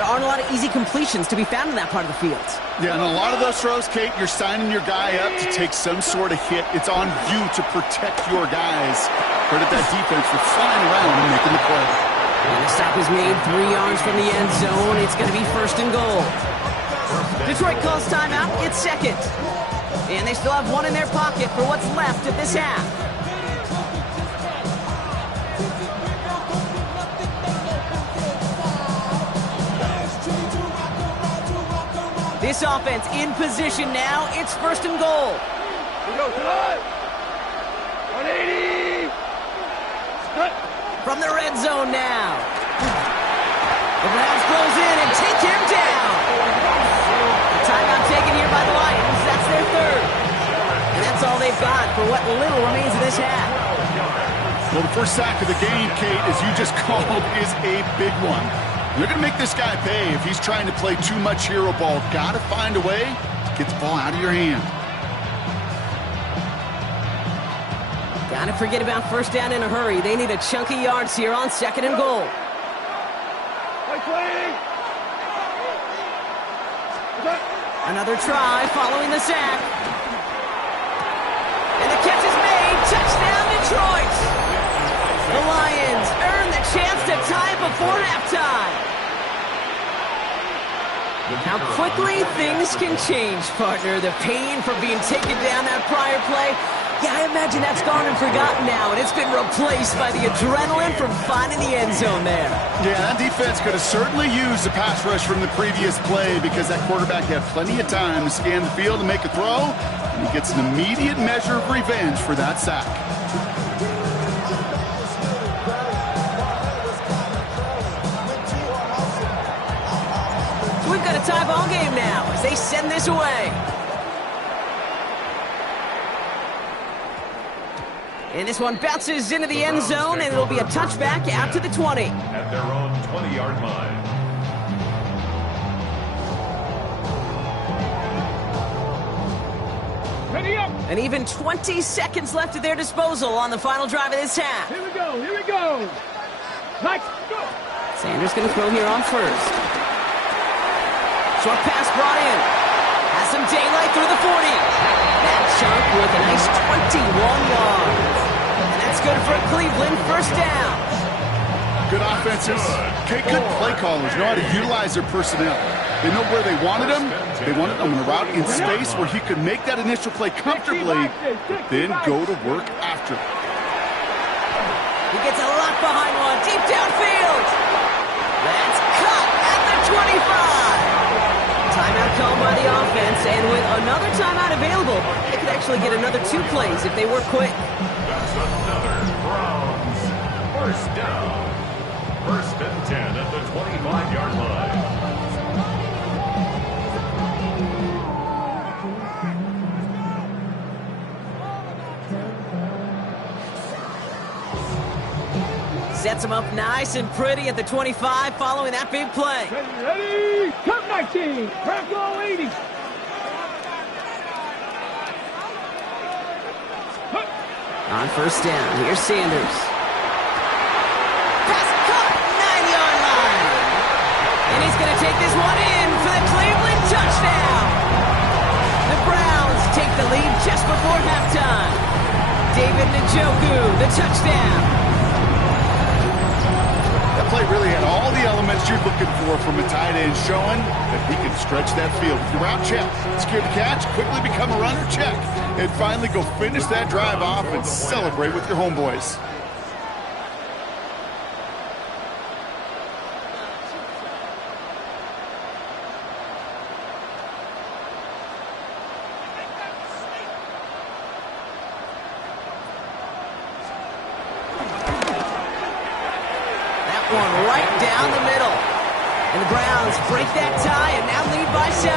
aren't a lot of easy completions to be found in that part of the field. Yeah, and a lot of those throws, Kate, you're signing your guy up to take some sort of hit. It's on you to protect your guys. Credit that defense for flying around and making the play. And the stop is made 3 yards from the end zone. It's going to be first and goal. Detroit calls timeout. It's second. And they still have 1 in their pocket for what's left of this half. This offense in position now. It's first and goal. We go tonight. 180. From the red zone now. The Browns close in and take him down. The timeout taken here by the Lions. That's their third. And that's all they've got for what little remains of this half. Well, the first sack of the game, Kate, as you just called, is a big one. You're going to make this guy pay if he's trying to play too much hero ball. Got to find a way to get the ball out of your hand. Got to forget about first down in a hurry. They need a chunky yards here on second and goal. Another try following the sack. And the catch is made. Touchdown, Detroit. The Lions earn the chance to tie before halftime. How quickly things can change, partner. The pain from being taken down that prior play. Yeah, I imagine that's gone and forgotten now, and it's been replaced by the adrenaline from finding the end zone there. Yeah, that defense could have certainly used the pass rush from the previous play because that quarterback had plenty of time to scan the field and make a throw, and he gets an immediate measure of revenge for that sack. We've got a tie ball game now as they send this away. And this one bounces into the end zone, and it'll be a touchback out to the 20. At their own 20-yard line. Ready up. And even 20 seconds left at their disposal on the final drive of this half. Here we go. Here we go. Let's go. Sanders going to throw here on first. Short pass brought in. Has some daylight through the 40. That chunk with a nice 21 yards. And that's good for Cleveland. First down. Good offenses. Okay, good play callers know how to utilize their personnel. They know where they wanted them. They wanted them on a route in space where he could make that initial play comfortably, but then go to work after. He gets a lot behind one. Deep downfield. That's cut at the 25. Timeout called by the offense, and with another timeout available, they could actually get another 2 plays if they work quick. That's another Browns. First down. First and 10 at the 25-yard line. Sets him up nice and pretty at the 25 following that big play. Ready. Come 19. Bronco 80. On first down, here's Sanders. Pass caught, 9-yard line. And he's going to take this one in for the Cleveland touchdown. The Browns take the lead just before halftime. David Njoku, the touchdown. That play really had all the elements you're looking for from a tight end, showing that he can stretch that field. With your route, check. Secure the catch, quickly become a runner, check. And finally go finish that drive off and celebrate with your homeboys. One right down the middle. And the Browns break that tie and now lead by 7.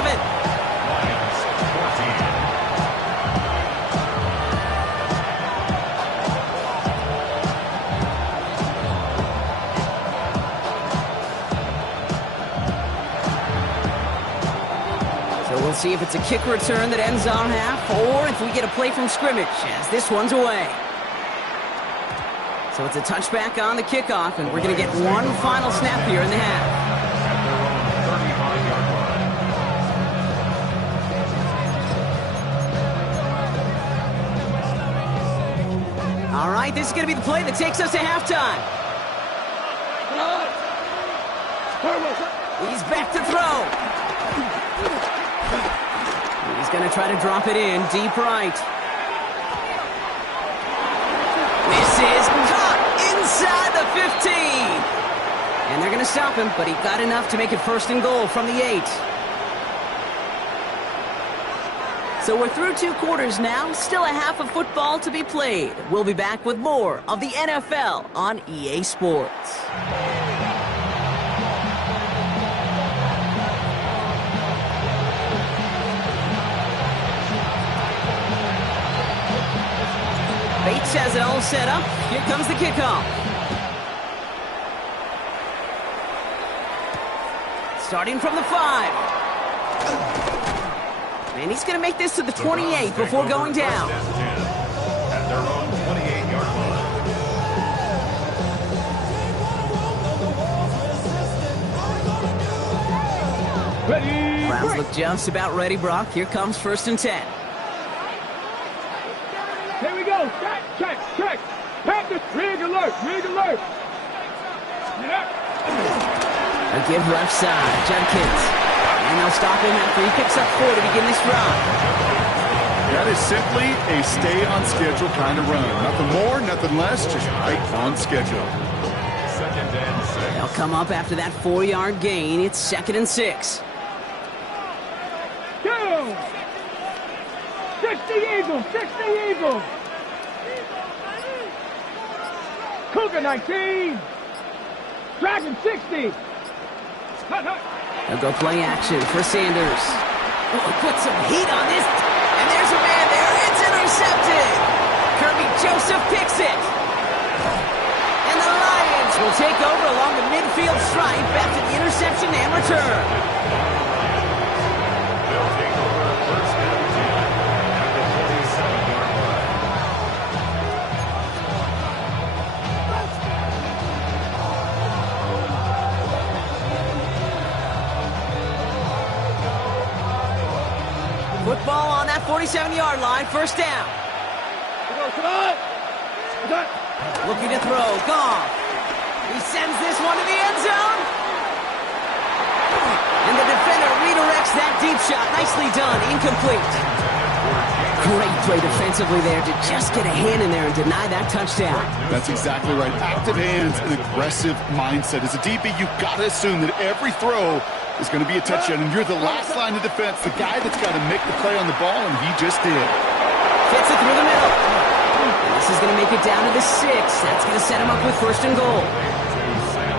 So we'll see if it's a kick return that ends our half or if we get a play from scrimmage as this one's away. So it's a touchback on the kickoff, and we're going to get one final snap here in the half. All right, this is going to be the play that takes us to halftime. He's back to throw. He's going to try to drop it in deep right. Misses. Inside the 15. And they're going to stop him, but he got enough to make it 1st and goal from the 8. So we're through 2 quarters now, still a half of football to be played. We'll be back with more of the NFL on EA Sports. Bates has it all set up. Here comes the kickoff. Starting from the 5. And he's going to make this to the 28 before going down. At their own 28-yard line. Ready. Browns look just about ready, Brock. Here comes 1st and 10. Here we go. Check. Panthers, rig alert. A give left side, Judkins. And they'll stop him after he picks up 4 to begin this drive. That is simply a stay-on-schedule kind of run. Nothing more, nothing less, just right on schedule. 2nd and 6. They'll come up after that 4-yard gain. It's 2nd and 6. Go! 60 Eagles! Cougar 19! Dragon 60! They'll go play action for Sanders. Oh, put some heat on this. And there's a man there. It's intercepted. Kirby Joseph picks it. And the Lions will take over along the midfield stripe after the interception and return. They'll take over 1st and 10 at the 47-yard line. Football on that 47-yard line, 1st down. Looking to throw, Goff. He sends this one to the end zone. And the defender redirects that deep shot. Nicely done, incomplete. Great play defensively there to just get a hand in there and deny that touchdown. That's exactly right. Active hands and aggressive mindset. As a DB, you've got to assume that every throw is going to be a touchdown, and you're the last line of defense, the guy that's got to make the play on the ball, and he just did. Fits it through the middle. And this is going to make it down to the 6. That's going to set him up with 1st and goal.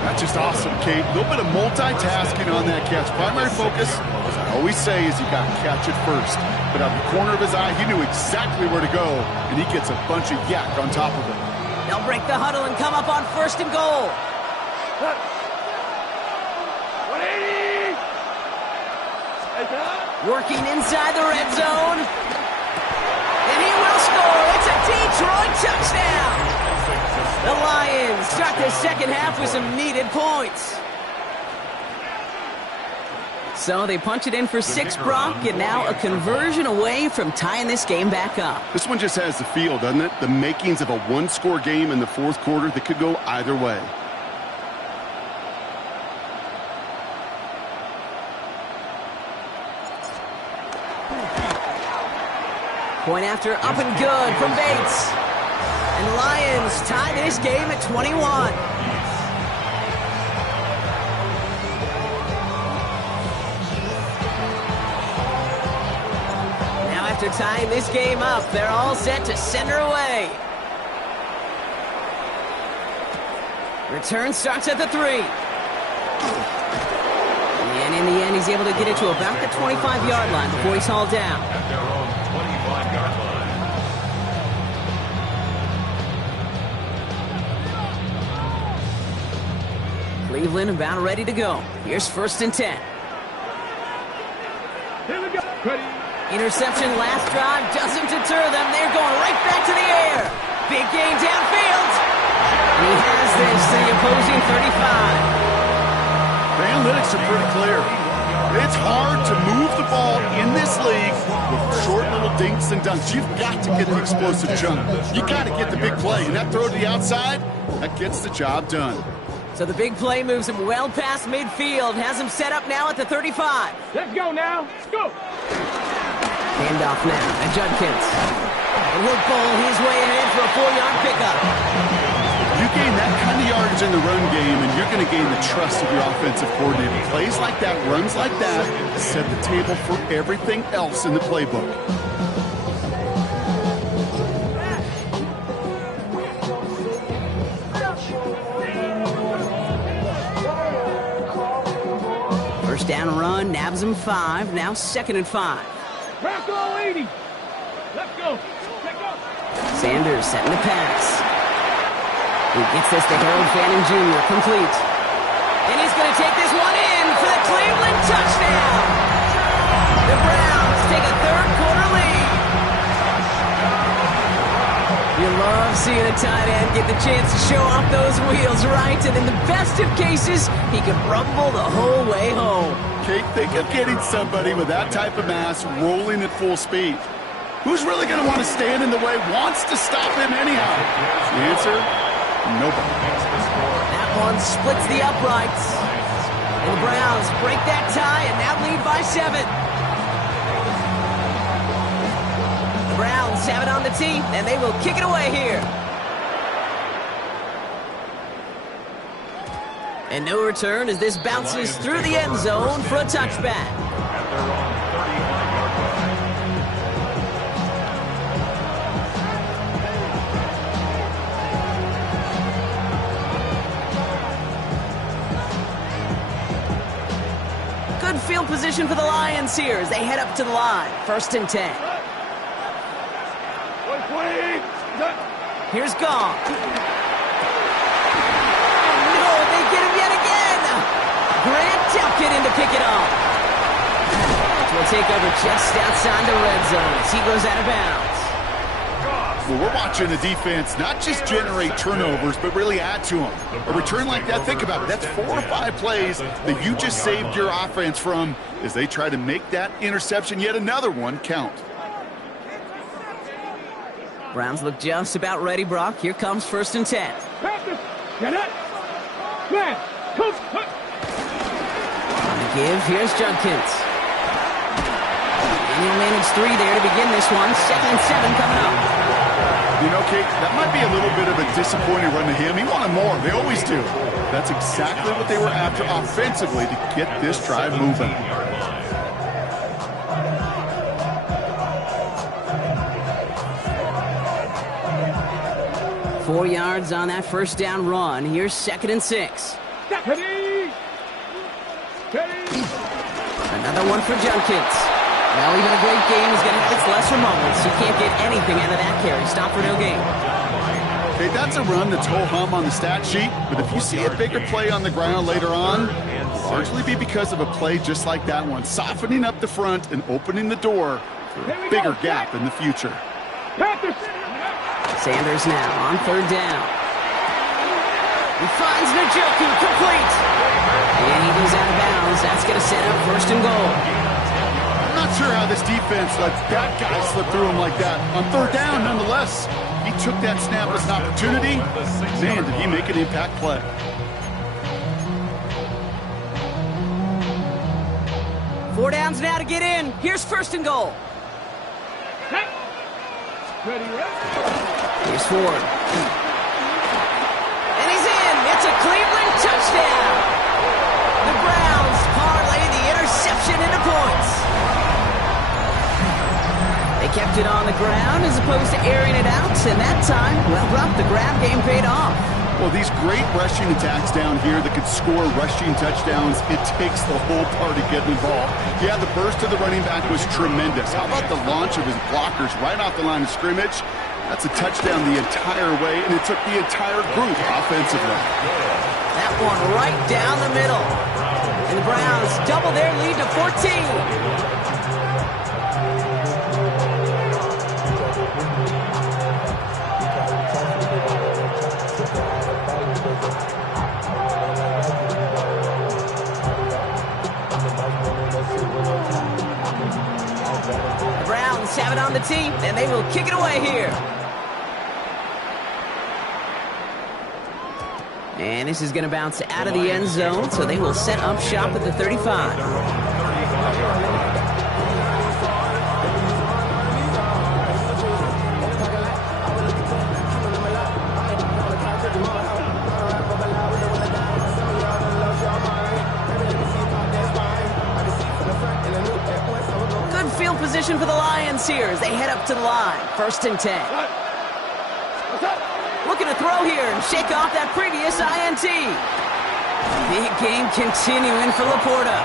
That's just awesome, Kate. A little bit of multitasking on that catch. Primary focus, as I always say, is you got to catch it first. But out of the corner of his eye, he knew exactly where to go, and he gets a bunch of yak on top of it. They'll break the huddle and come up on 1st and goal. 180! Working inside the red zone. And he will score. It's a Detroit touchdown. second half with some needed points. So they punch it in for 6, Brock, and now a conversion away from tying this game back up. This one just has the feel, doesn't it? The makings of a one-score game in the fourth quarter that could go either way. Point after, up and good from Bates. And the Lions tie this game at 21. After tying this game up, they're all set to send her away. Return starts at the 3. And in the end, he's able to get it to about the 25-yard line before he's hauled down. At their own 25-yard line. Cleveland about ready to go. Here's 1st and 10. Here we go. Ready. Interception last drive doesn't deter them. They're going right back to the air. Big gain downfield. And he has this to the opposing 35. The analytics are pretty clear. It's hard to move the ball in this league with short little dinks and dunks. You've got to get the explosive jump. You got to get the big play. And that throw to the outside, that gets the job done. So the big play moves him well past midfield. Has him set up now at the 35. Let's go now. Let's go. Handoff now at Judkins. And he'll bowl his way ahead for a 4-yard pickup. You gain that kind of yardage in the run game, and you're going to gain the trust of your offensive coordinator. Plays like that, runs like that, set the table for everything else in the playbook. First down run, nabs him 5. Now 2nd and 5. Bronco 80. Let's go. Let's go. Sanders setting the pass. He gets this to Harold Fanning Jr. complete. And he's going to take this one in for the Cleveland touchdown. The Browns take a 3rd-quarter lead. You love seeing a tight end get the chance to show off those wheels, right? And in the best of cases, he can rumble the whole way home. Kate, think of getting somebody with that type of mass rolling at full speed. Who's really going to want to stand in the way, wants to stop him anyhow? The answer, nobody. That one splits the uprights. And the Browns break that tie and now lead by 7. The Browns have it on the tee, and they will kick it away here. And no return as this bounces through the end zone for a touchback. At their own 35-yard line. Good field position for the Lions here as they head up to the line. 1st and 10. Here's Gong. No, they get him yet again. Grant Delkin in to pick it off. We'll take over just outside the red zone as he goes out of bounds. Well, we're watching the defense not just generate turnovers, but really add to them. A return like that, think about it. That's 4 or 5 plays that you just saved your offense from as they try to make that interception, yet another one, count. Browns look just about ready, Brock. Here comes 1st and 10. Panthers, get up. Smash. Cook. On the give, here's Judkins. And he'll manage 3 there to begin this one. 2nd and 7 coming up. You know, Kate, that might be a little bit of a disappointing run to him. He wanted more. They always do. That's exactly what they were after offensively to get this drive moving. 4 yards on that 1st down run. Here's 2nd and 6. Ready. Another one for Judkins. Well, even a great game is going to have its lesser moments. You can't get anything out of that carry. Stop for no gain. Okay, that's a run that's ho-hum on the stat sheet, but if you see a bigger play on the ground later on, it'll largely be because of a play just like that one, softening up the front and opening the door for a bigger gap in the future. Panthers. Sanders now on 3rd down. He finds Njoku, complete. And he goes out of bounds. That's going to set up first and goal. I'm not sure how this defense lets that guy slip through him like that. On third down, nonetheless, he took that snap as an opportunity. Man, did he make an impact play. Four downs now to get in. Here's first and goal. Ready, Here's Ford. And he's in. It's a Cleveland touchdown. The Browns parlay the interception into points. They kept it on the ground as opposed to airing it out, and that time, well, Brock, the grab game paid off. Well, these great rushing attacks down here that could score rushing touchdowns, it takes the whole party getting involved. Yeah, the burst of the running back was tremendous. How about the launch of his blockers right off the line of scrimmage? That's a touchdown the entire way, and it took the entire group offensively. That one right down the middle. And the Browns double their lead to 14. The Browns have it on the tee, and they will kick it away here. And this is going to bounce out of the end zone, so they will set up shop at the 35. Good field position for the Lions here as they head up to the line. First and 10. Looking to throw here and shake off that previous INT. Big game continuing for Laporta.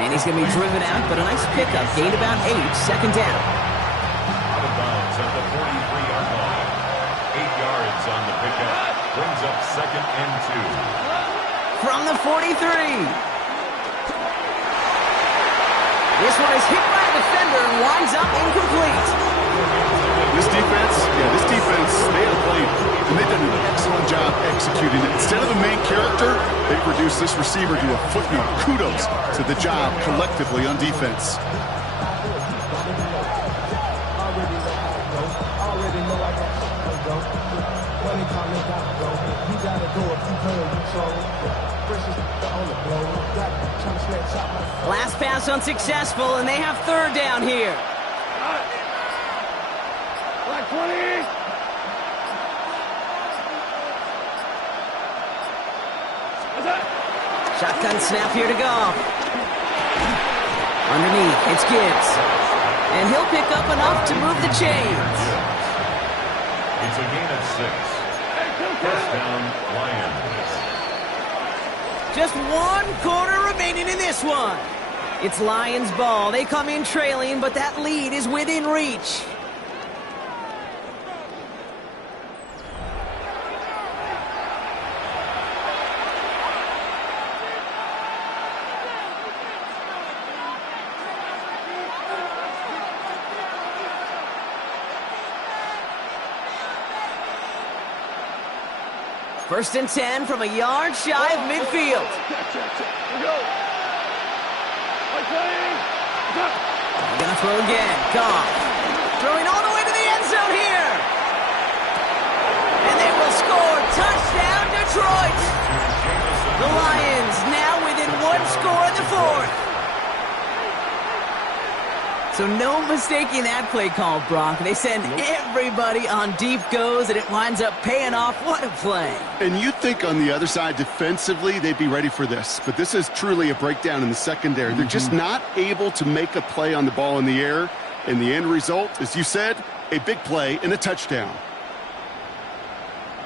And he's going to be driven out, but a nice pickup. Gained about 8, second down. Out of bounds at the 43-yard line. 8 yards on the pickup. Brings up second and 2. From the 43. This one is hit by a defender and winds up incomplete. This defense, they have played, and they've done an excellent job executing it. Instead of the main character, they've reduced this receiver to a footnote. Kudos to the job collectively on defense. Last pass unsuccessful, and they have third down here. Black 20. Shotgun snap here to Goff. Underneath, it's Gibbs. And he'll pick up enough to move the chains. It's a gain of 6. First down, Lions. Just 1 quarter remaining in this one. It's Lions ball. They come in trailing, but that lead is within reach. First and 10 from a yard shy of midfield. They're going to throw again. Goff. Throwing all the way to the end zone here. And they will score. Touchdown, Detroit. The Lions now within 1 score in the 4th. So no mistaking that play call, Brock. They send everybody on deep goes, and it winds up paying off. What a play. And you'd think on the other side, defensively, they'd be ready for this. But this is truly a breakdown in the secondary. They're just not able to make a play on the ball in the air. And the end result, as you said, a big play and a touchdown.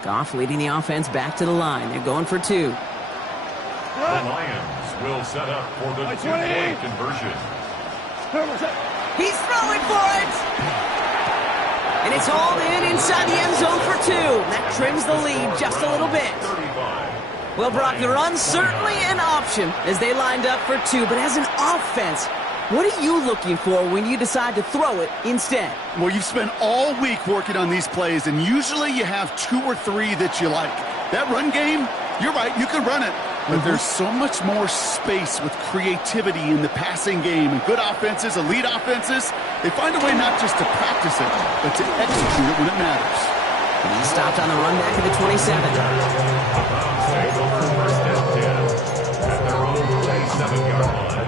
Goff leading the offense back to the line. They're going for 2. The Lions will set up for the 2-point conversion. He's throwing for it! And it's hauled in inside the end zone for 2. That trims the lead just a little bit. Well, Brock, the run's certainly an option as they lined up for 2. But as an offense, what are you looking for when you decide to throw it instead? Well, you've spent all week working on these plays, and usually you have 2 or 3 that you like. That run game, You're right, you can run it. But there's so much more space with creativity in the passing game. And good offenses, elite offenses, they find a way not just to practice it, but to execute it when it matters. And he stopped on the run back at the 27. Take over first and 10 at their own 27-yard line.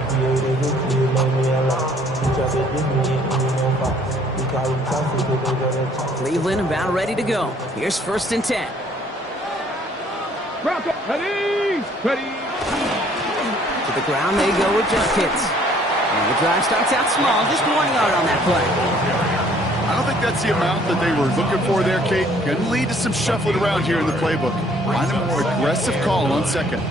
Cleveland about ready to go. Here's first and 10. Bronco, ready, ready. To the ground they go with jump hits. And the drive starts out small, just 1 yard on that play. I don't think that's the amount that they were looking for there, Kate. Can lead to some shuffling around here in the playbook. Find a more aggressive call on second.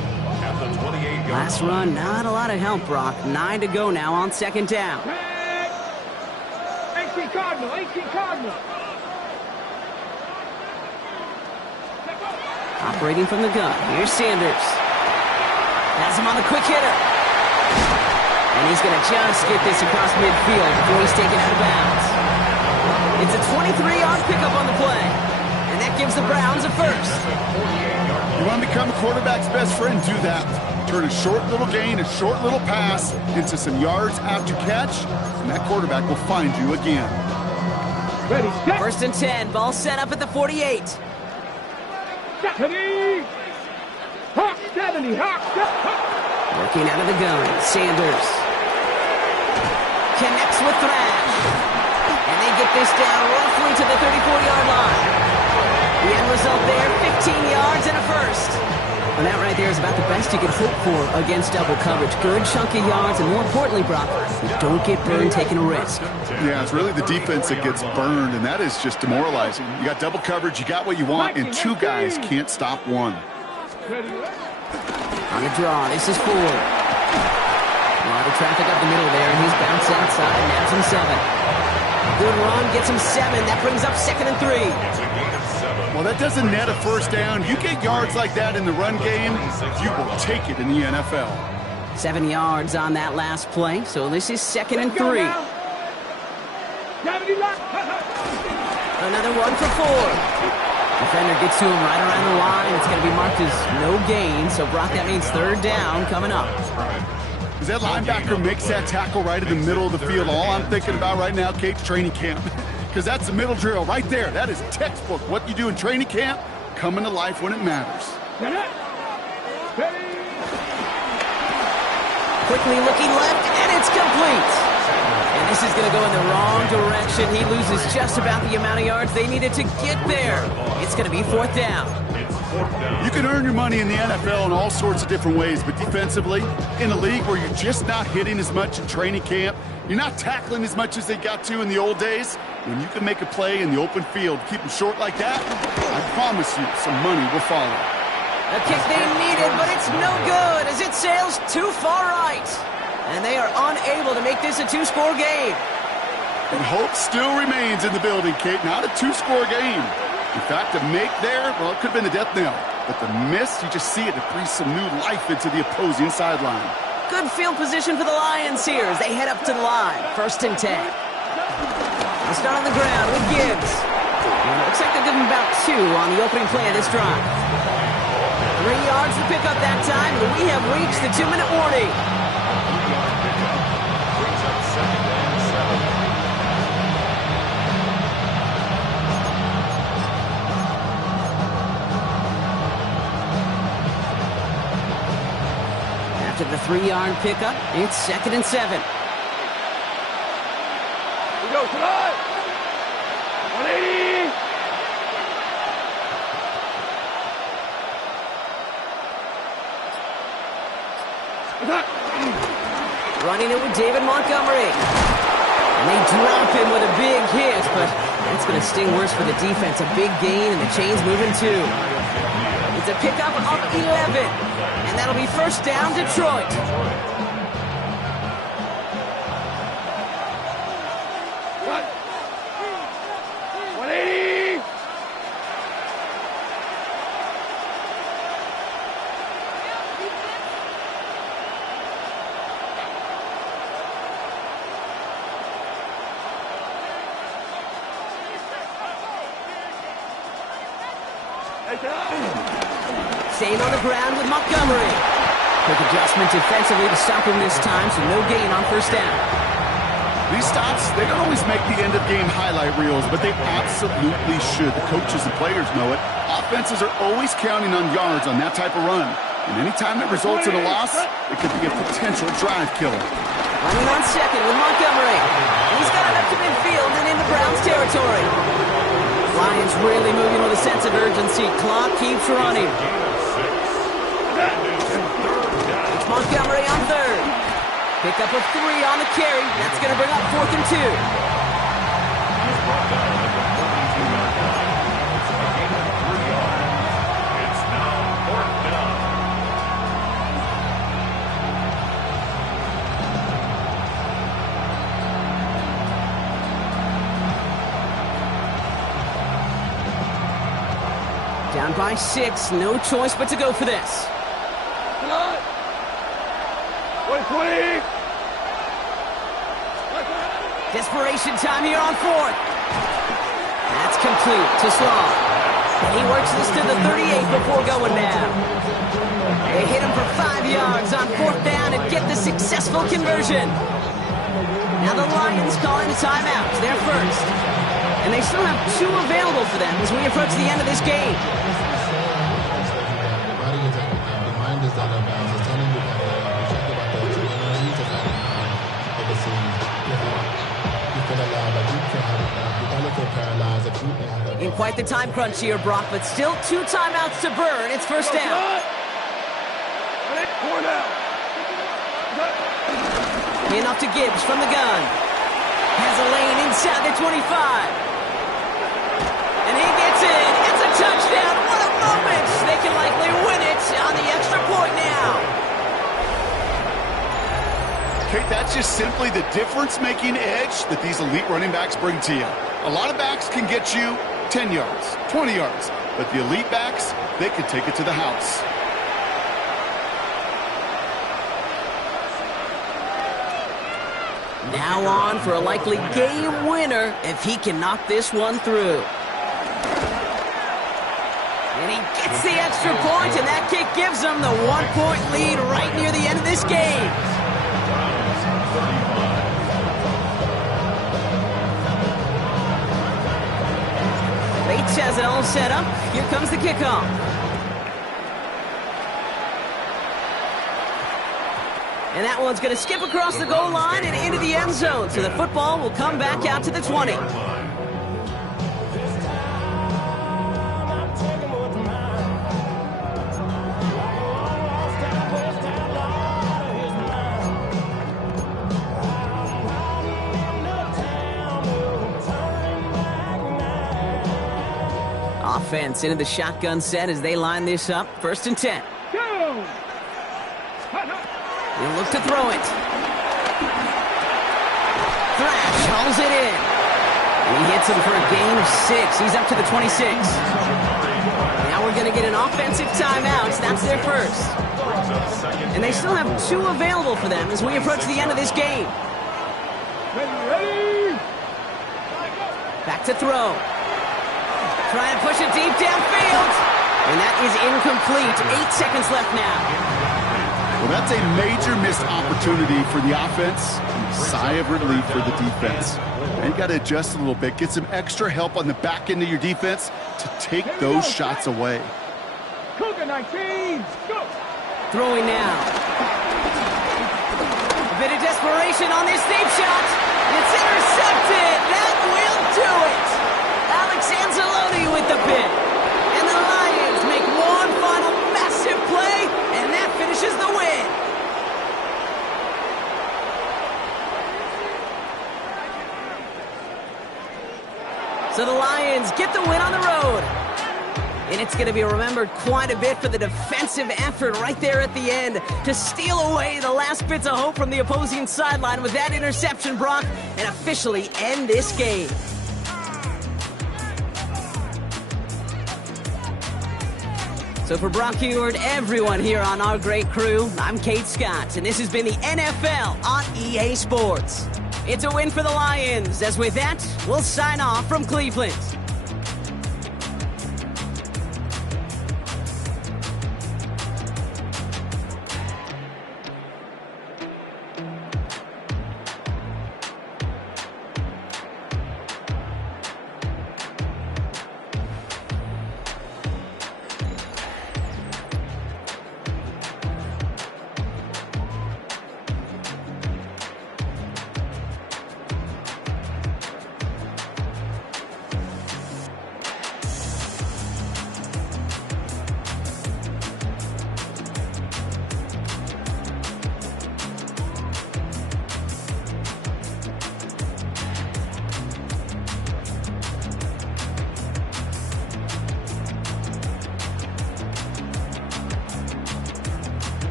Last run, not a lot of help, Brock. 9 to go now on second down. 18 Cardinal, 18 Cardinal. Operating from the gun, here's Sanders. Has him on the quick hitter. And he's going to just get this across midfield before he's taken out of bounds. It's a 23-yard pickup on the play. And that gives the Browns a first. You want to become a quarterback's best friend? Do that. Turn a short little gain, a short little pass into some yards after catch, and that quarterback will find you again. Ready, set. First and 10, ball set up at the 48. Ready. Hawk 70, Hawk 70. Working out of the gun, Sanders. Connects with Thrash. And they get this down roughly to the 34-yard line. The end result there, 15 yards and a first. And that right there is about the best you can hope for against double coverage. Good chunky yards, and more importantly, Brock, you don't get burned taking a risk. Yeah, it's really the defense that gets burned, and that is just demoralizing. You got double coverage, you got what you want, and two guys can't stop one. On the draw, this is Ford. A lot of traffic up the middle there, and he's bounced outside, nabs him 7. Good run, gets him 7. That brings up second and 3. Well, that doesn't net a first down. You get yards like that in the run game, you will take it in the NFL. 7 yards on that last play, so this is second and 3. Another one for Ford. Defender gets to him right around the line. It's going to be marked as no gain, so Brock, that means third down coming up. As that linebacker makes that tackle right in the middle of the field, all I'm thinking about right now, Kate's training camp. Because that's the middle drill right there. That is textbook. What you do in training camp, coming to life when it matters. Quickly looking left, and it's complete. And this is going to go in the wrong direction. He loses just about the amount of yards they needed to get there. It's going to be fourth down. You can earn your money in the NFL in all sorts of different ways, but defensively, in a league where you're just not hitting as much in training camp, you're not tackling as much as they got to in the old days, when you can make a play in the open field, keep them short like that, I promise you some money will follow. A kick they needed, but it's no good as it sails too far right. And they are unable to make this a two-score game. And hope still remains in the building, Kate. Not a two-score game. In fact, a make there, well, it could have been a death knell. But the miss, you just see it breathe some new life into the opposing sideline. Good field position for the Lions here as they head up to the line. First and 10. They'll start on the ground with Gibbs. And it looks like they'll give him about 2 on the opening play of this drive. 3 yards to pick up that time, and we have reached the 2-minute warning. After the 3-yard pickup, it's second and 7. We go tonight. 180. Running it with David Montgomery. And they drop him with a big hit, but it's going to sting worse for the defense. A big gain, and the chain's moving too. It's a pickup of 11. And that'll be first down, Detroit. What? 180. Staying on the ground with Montgomery. Quick adjustment defensively to stop him this time, so no gain on first down. These stops, they don't always make the end-of-game highlight reels, but they absolutely should. The coaches and players know it. Offenses are always counting on yards on that type of run. And anytime it results in a loss, it could be a potential drive killer. Running on second with Montgomery. And he's got it up to midfield and into Browns territory. Lions really moving with a sense of urgency. Clock keeps running. It's Montgomery on third. Pickup of 3 on the carry. That's going to bring up 4th and 2. It's now 4th down. Down by 6. No choice but to go for this. 20. Desperation time here on 4th. That's complete to Slaw. And he works this to the 38 before going down. They hit him for 5 yards on 4th down and get the successful conversion. Now the Lions calling a timeout. They're first. And they still have 2 available for them as we approach the end of this game. In quite the time crunch here, Brock, but still 2 timeouts to burn. It's first down. 4 down. Enough to Gibbs from the gun. Has a lane inside the 25. And he gets in. It's a touchdown. What a moment. They can likely win it on the extra point now. Okay, that's just simply the difference-making edge that these elite running backs bring to you. A lot of backs can get you 10 yards, 20 yards, but the elite backs, they can take it to the house. Now on for a likely game winner if he can knock this one through. And he gets the extra point, and that kick gives them the 1-point lead right near the end of this game. Bates has it all set up. Here comes the kickoff. And that one's going to skip across the goal line and into the end zone. So the football will come back out to the 20. Offense into the shotgun set as they line this up. 1st and 10. Go! He'll look to throw it. Thrash hauls it in. And he hits him for a gain of 6. He's up to the 26. Now we're going to get an offensive timeout. That's their first. And they still have 2 available for them as we approach the end of this game. Ready? Back to throw. Try and push it deep downfield. And that is incomplete. 8 seconds left now. Well, that's a major missed opportunity for the offense. Sigh of relief for the defense. And you got to adjust a little bit. Get some extra help on the back end of your defense to take those shots away. Cougar 19, go! Throwing now. A bit of desperation on this deep shot. It's intercepted. That will do it. Alex Anzalone with the pick. And the Lions make one final massive play, and that finishes the win. So the Lions get the win on the road. And it's going to be remembered quite a bit for the defensive effort right there at the end to steal away the last bits of hope from the opposing sideline with that interception, Brock, and officially end this game. So for Brock Heward, everyone here on our great crew, I'm Kate Scott, and this has been the NFL on EA Sports. It's a win for the Lions, as with that, we'll sign off from Cleveland.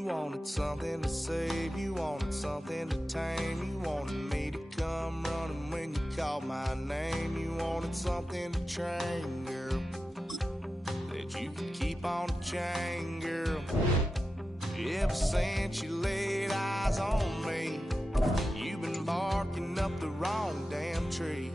You wanted something to save, you wanted something to tame. You wanted me to come running when you called my name. You wanted something to train, girl, that you could keep on the chain, girl. Ever since you laid eyes on me, you've been barking up the wrong damn tree.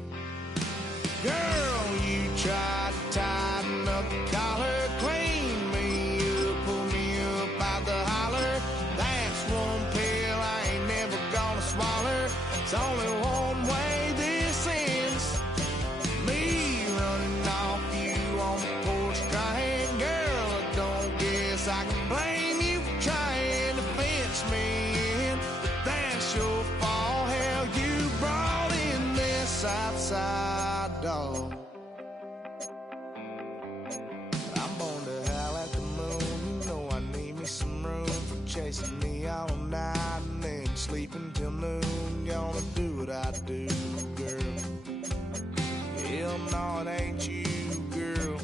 Girl, you tried to tighten up the collar, clean me up, pull me up out the holler. That's one pill I ain't never gonna swallow. It's only one way this ends. Me running off you on the porch crying. Girl, I don't guess I can blame you for trying to fence me in. But that's your fault, hell, you brought in this outside dog. I'm born to howl at the moon. You know I need me some room for chasing me all night and then sleeping till noon. Gonna do what I do, girl. Hell no, it ain't you, girl.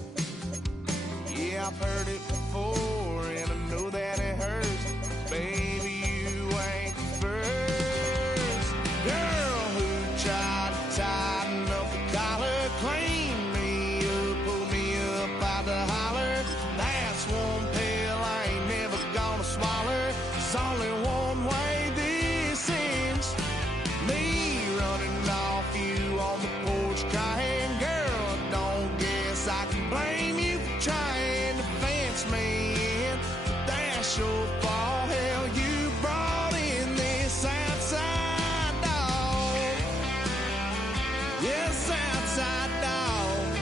Yeah, I've heard it before and I know that it hurts. Baby, you ain't the first girl who tried to tighten up the collar, clean me up, pull me up out the holler. That's one pill I ain't never gonna swallow. There's only one way this ends. Me running off you on the porch crying. Girl, I don't guess I can blame you for trying to fence me in. But that's your fault, hell, you brought in this outside dog. Yes, outside dog.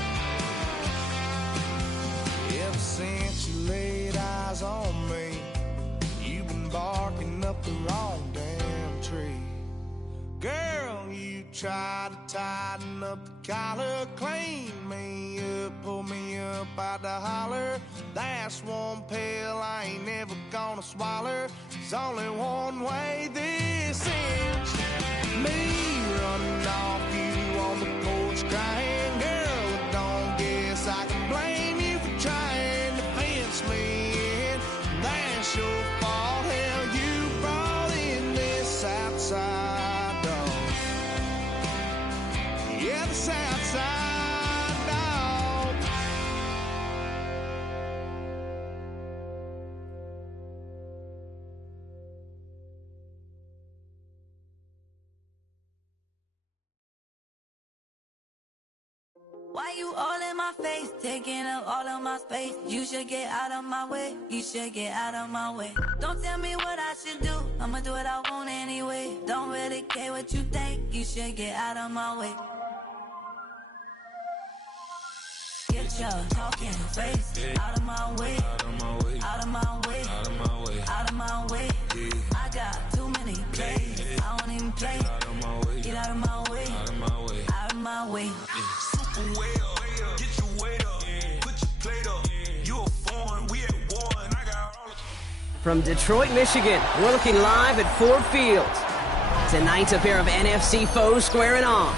Ever since you laid eyes on me, you've been barking up the wrong damn tree. Girl, you tried to tighten up the collar, clean me up, pull me up out the holler. That's one pill I ain't never gonna swallow. There's only one way this ends. Me running off you on the porch crying. Girl, I don't guess I can blame you for trying to fence me in. That's your fault, hell, you brought in this outside dog. Yeah, this outside dog. Why you all in my face, taking up all of my space? You should get out of my way, you should get out of my way. Don't tell me what I should do, I'ma do what I want anyway. Don't really care what you think, you should get out of my way. Get your talking face out of my way, out of my way, out of my way, out of my way, out of my way. I got too many plays, I don't even play. Out of my way, get out of my way, out of my way, out of my way. Well, get your weight up, put your plate up. You a foreign, we at war, and I got all. From Detroit, Michigan, we're looking live at Ford Field. Tonight, a pair of NFC foes squaring off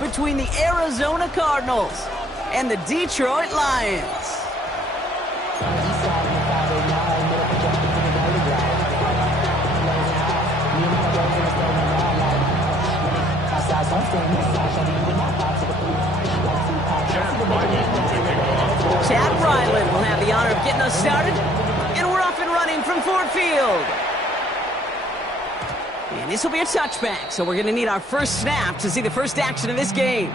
between the Arizona Cardinals and the Detroit Lions. Chad Ryland will have the honor of getting us started, and we're off and running from Ford Field. And this will be a touchback, so we're going to need our first snap to see the first action of this game.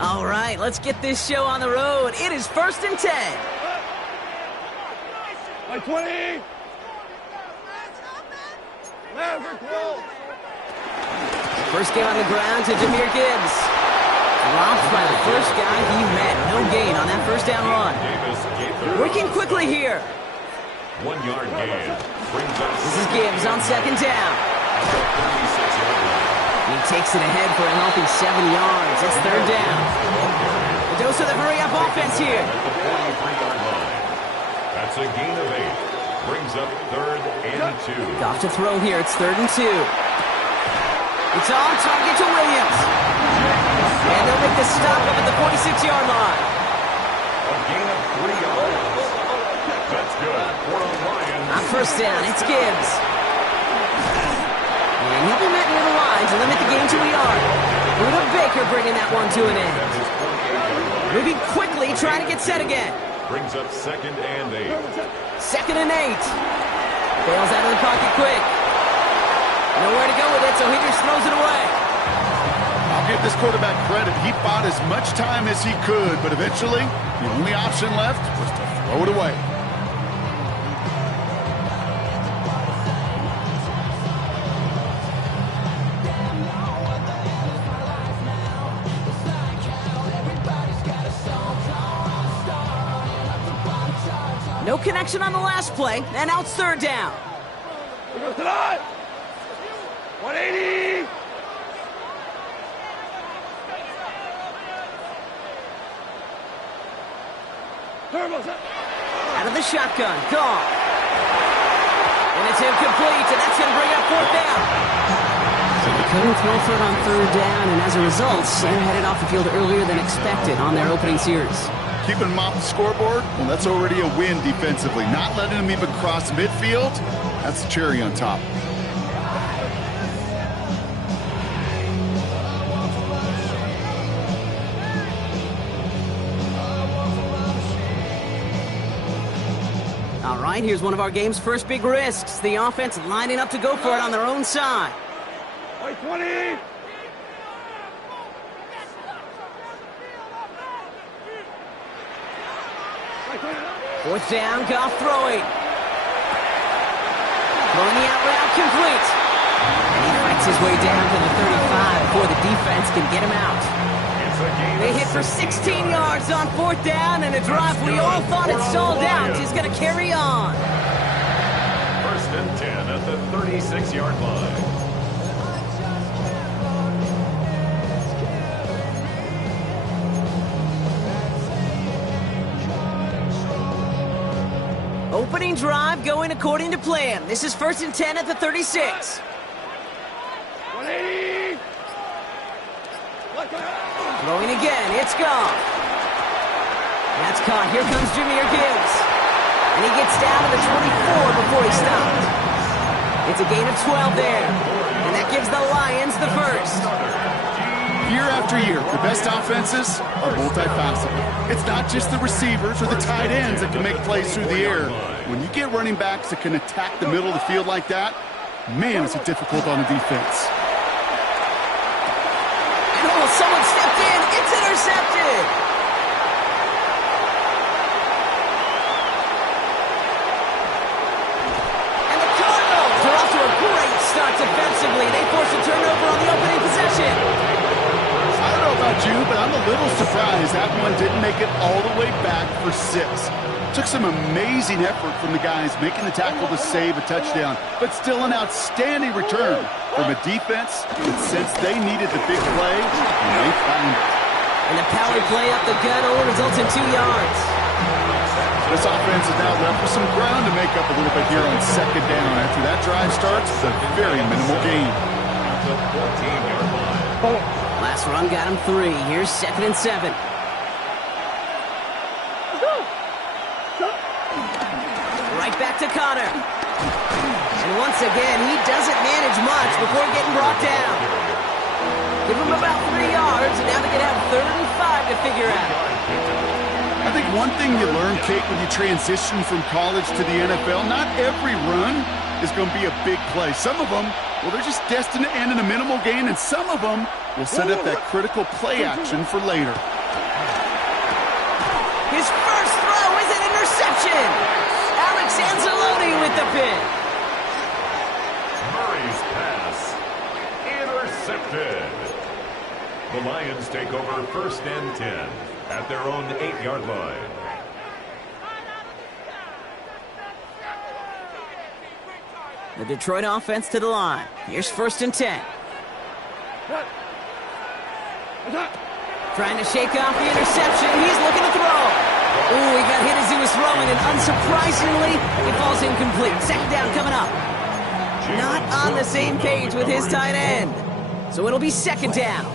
All right, let's get this show on the road. It is 1st and 10. By 20. First game on the ground to Jahmyr Gibbs. Dropped by the first guy he met. No gain on that first down run. Working quickly here. 1 yard gain. This is Gibbs on 2nd down. He takes it ahead for a healthy 7 yards. It's 3rd down. A dose of the hurry-up offense here. That's a gain of 8. Brings up 3rd and 2. Off to throw here. It's 3rd and 2. It's on target to Williams. And they'll make the stop up at the 46-yard line. A gain of 3 yards. That's good for the Lions. On 1st down, it's Gibbs. And he'll be met near the line to limit the game to a yard. Buda Baker bringing that one to an end. Moving quickly, trying to get set again. Brings up 2nd and 8. 2nd and 8. Bails out of the pocket quick. Nowhere to go with it, so he just throws it away. I'll give this quarterback credit. He bought as much time as he could, but eventually, the only option left was to throw it away. No connection on the last play, and now it's 3rd down. Here goes tonight. 180. Out of the shotgun, gone. And it's incomplete, and that's going to bring up 4th down. So they couldn't throw for it on 3rd down, and as a result, Sam headed off the field earlier than expected on their opening series. Keeping them off the scoreboard, well, that's already a win defensively. Not letting them even cross midfield, that's the cherry on top. All right, here's one of our game's first big risks. The offense lining up to go for it on their own side. 20. 4th down, Goff throwing. Throwing the out route complete. And he fights his way down to the 35 before the defense can get him out. They hit for 16 yards on 4th down, and a drive we all thought had stalled out is going to carry on. 1st and 10 at the 36-yard line. Opening drive going according to plan. This is 1st and 10 at the 36. 180. Throwing again, it's gone. That's caught. Here comes Jahmyr Gibbs. And he gets down to the 24 before he stopped. It's a gain of 12 there. And that gives the Lions the first. Year after year, the best offenses are multifaceted. It's not just the receivers or the tight ends that can make plays through the air. When you get running backs that can attack the middle of the field like that, man, is it difficult on the defense. And oh, someone stepped in. It's intercepted. And the Cardinals are off to a great start defensively. They force a turnover on the opening possession. I don't know about you, but I'm a little surprised that one didn't make it all the way back for 6. Took some amazing effort from the guys making the tackle to save a touchdown, but still an outstanding return from a defense that since they needed the big play, and they found it. And the power play up the gut only results in 2 yards. This offense is now left with some ground to make up a little bit here on 2nd down. After that drive starts, it's a very minimal gain. Last run got him 3. Here's 2nd and 7. Right back to Connor. And once again, he doesn't manage much before getting brought down. Give him about 3 yards, and now they're going to have 3rd and 5 to figure out. I think one thing you learn, Kate, when you transition from college to the NFL, not every run is going to be a big play. Some of them, well, they're just destined to end in a minimal gain, and some of them will set up that critical play action for later. His first throw is an interception. Alex Anzalone with the pick. Murray's pass intercepted. The Lions take over 1st and 10 at their own 8-yard line. The Detroit offense to the line. Here's 1st and 10. Trying to shake off the interception. He's looking to throw. Ooh, he got hit as he was throwing, and unsurprisingly, it falls incomplete. 2nd down coming up. Not on the same page with his tight end. So it'll be 2nd down.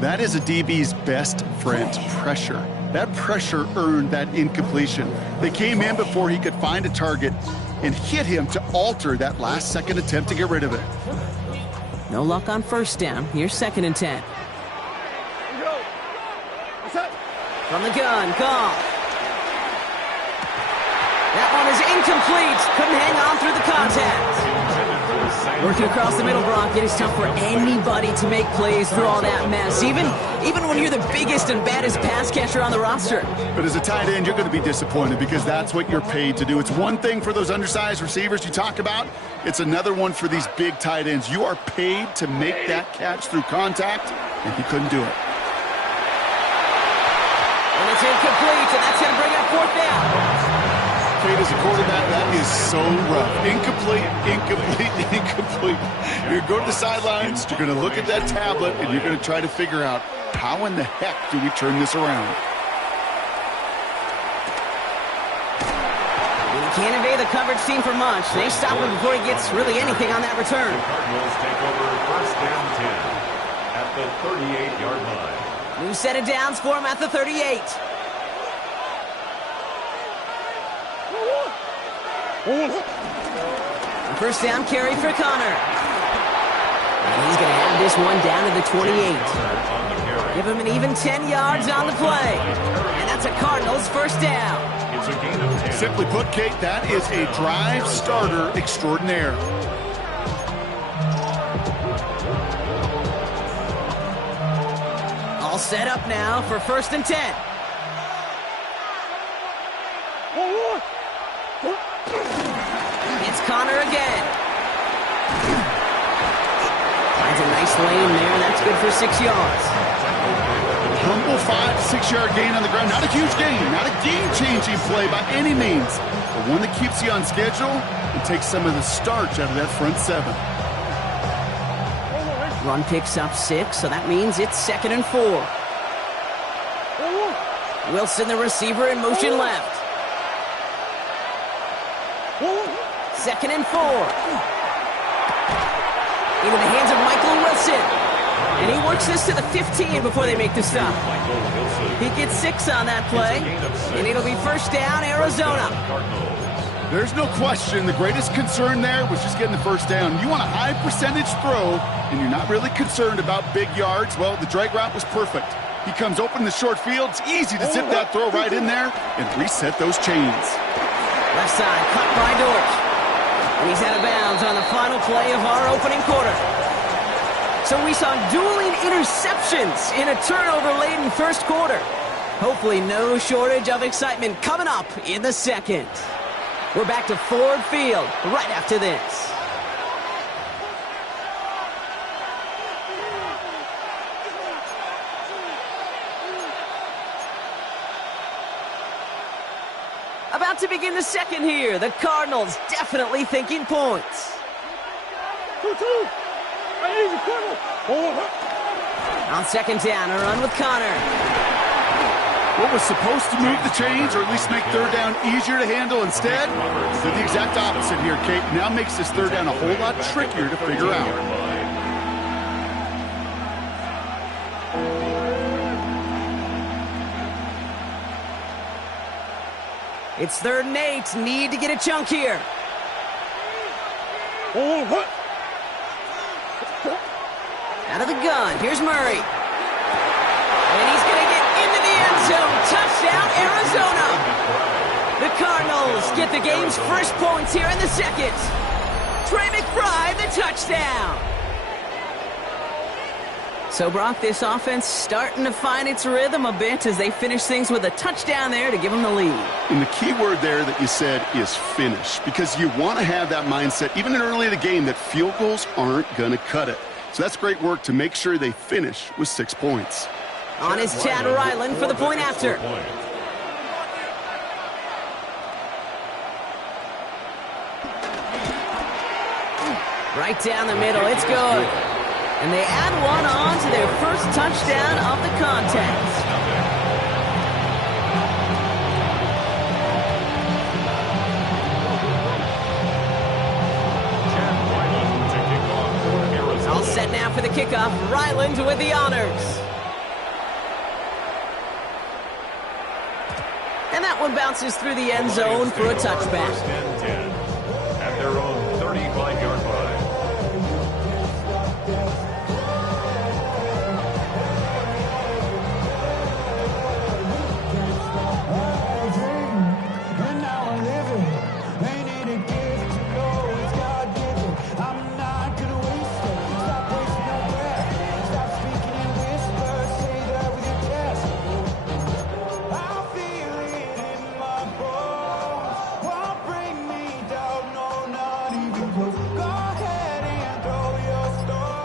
That is a DB's best friend, pressure. That pressure earned that incompletion. They came in before he could find a target and hit him to alter that last-second attempt to get rid of it. No luck on 1st down. Here's 2nd and 10. From the gun, call. That one is incomplete. Couldn't hang on through the contact. Working across the middle, Brock, it is tough for anybody to make plays through all that mess, even when you're the biggest and baddest pass catcher on the roster. But as a tight end, you're going to be disappointed because that's what you're paid to do. It's one thing for those undersized receivers you talk about. It's another one for these big tight ends. You are paid to make that catch through contact, and he couldn't do it. And it's incomplete, and that's going to bring up 4th down. Kate, as a quarterback, that is so rough. Incomplete, incomplete, incomplete. You're going to go to the sidelines, you're going to look at that tablet, and you're going to try to figure out, how in the heck do we turn this around? He can't evade the coverage team for much. They stop him before he gets really anything on that return. The Cardinals take over 1st and 10 at the 38-yard line. New set of downs for him at the 38. First down carry for Connor. And he's going to have this one down to the 28. Give him an even 10 yards on the play. And that's a Cardinals 1st down. It's a gain of 10. Simply put, Kate, that is a drive starter extraordinaire. All set up now for 1st and 10. It's Connor again. Finds a nice lane there. That's good for 6 yards. Humble 5 to 6 yard gain on the ground. Not a huge gain. Not a game-changing play by any means. But one that keeps you on schedule and takes some of the starch out of that front 7. Run picks up 6, so that means it's 2nd and 4. Wilson, the receiver, in motion left. 2nd and 4. Into the hands of Michael Wilson. And he works this to the 15 before they make the stop. He gets 6 on that play. And it'll be 1st down, Arizona. There's no question the greatest concern there was just getting the 1st down. You want a high percentage throw, and you're not really concerned about big yards. Well, the drag route was perfect. He comes open in the short field. It's easy to zip that throw right in there and reset those chains. Left side, cut by Dortch. And he's out of bounds on the final play of our opening quarter. So we saw dueling interceptions in a turnover-laden 1st quarter. Hopefully no shortage of excitement coming up in the 2nd. We're back to Ford Field right after this. About to begin the 2nd here. The Cardinals definitely thinking points. 2-2. On 2nd down, a run with Connor. What was supposed to move the chains, or at least make 3rd down easier to handle, instead did the exact opposite here, Kate. Now makes this 3rd down a whole lot trickier to figure out. It's 3rd and 8. Need to get a chunk here. Out of the gun. Here's Murray. And he's going to get into the end zone. Touchdown, Arizona. The Cardinals get the game's first points here in the 2nd. Trey McBride, the touchdown. So, Brock, this offense starting to find its rhythm a bit as they finish things with a touchdown there to give them the lead. And the key word there that you said is finish, because you want to have that mindset, even in early in the game, that field goals aren't going to cut it. So that's great work to make sure they finish with 6 points. On is Chad Ryland for the point after. Right down the middle, it's good. And they add one on to their first touchdown of the contest. All set now for the kickoff. Ryland with the honors. And that one bounces through the end zone for a touchback. First and 10 at their own 35-yard line.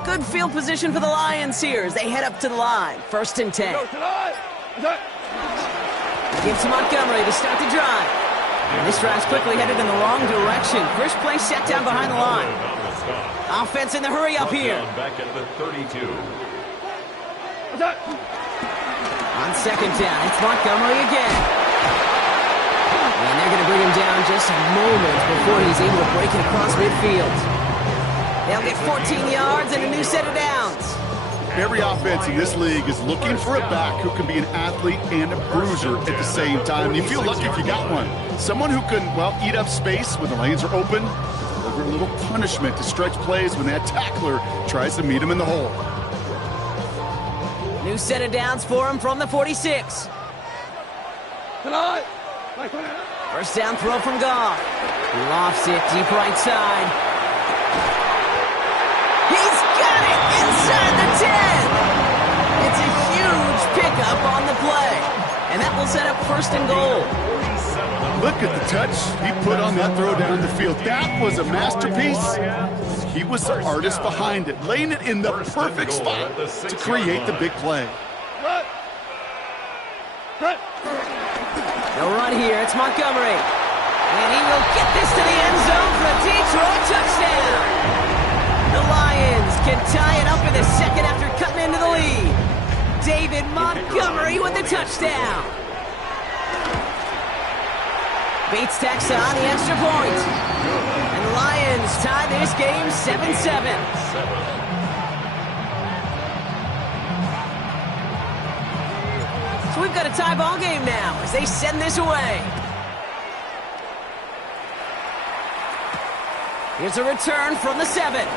Good field position for the Lions here as they head up to the line. First and 10. Gives to Montgomery to start the drive. And this drive's quickly headed in the wrong direction. First play set down behind the line. Offense in the hurry up here. Back at the 32. On second down, it's Montgomery again. And they're going to bring him down just moments before he's able to break it across midfield. They'll get 14 yards and a new set of downs. Every offense in this league is looking for a back who can be an athlete and a bruiser at the same time. You feel lucky if you got one. Someone who can, well, eat up space when the lanes are open, deliver a little punishment to stretch plays when that tackler tries to meet him in the hole. New set of downs for him from the 46. First down throw from Goff. Lofts it deep right side. He's got it inside the 10. It's a huge pickup on the play. And that will set up first and goal. Look at the touch he put on that throw down the field. That was a masterpiece. He was the artist behind it, laying it in the perfect spot to create the big play. They'll run here. It's Montgomery. And he will get this to the end zone for a Detroit touchdown. The Lions can tie it up in the second after cutting into the lead. David Montgomery with the touchdown. Bates tacks on the extra point. And the Lions tie this game 7-7. So we've got a tie ball game now as they send this away. Here's a return from the 7.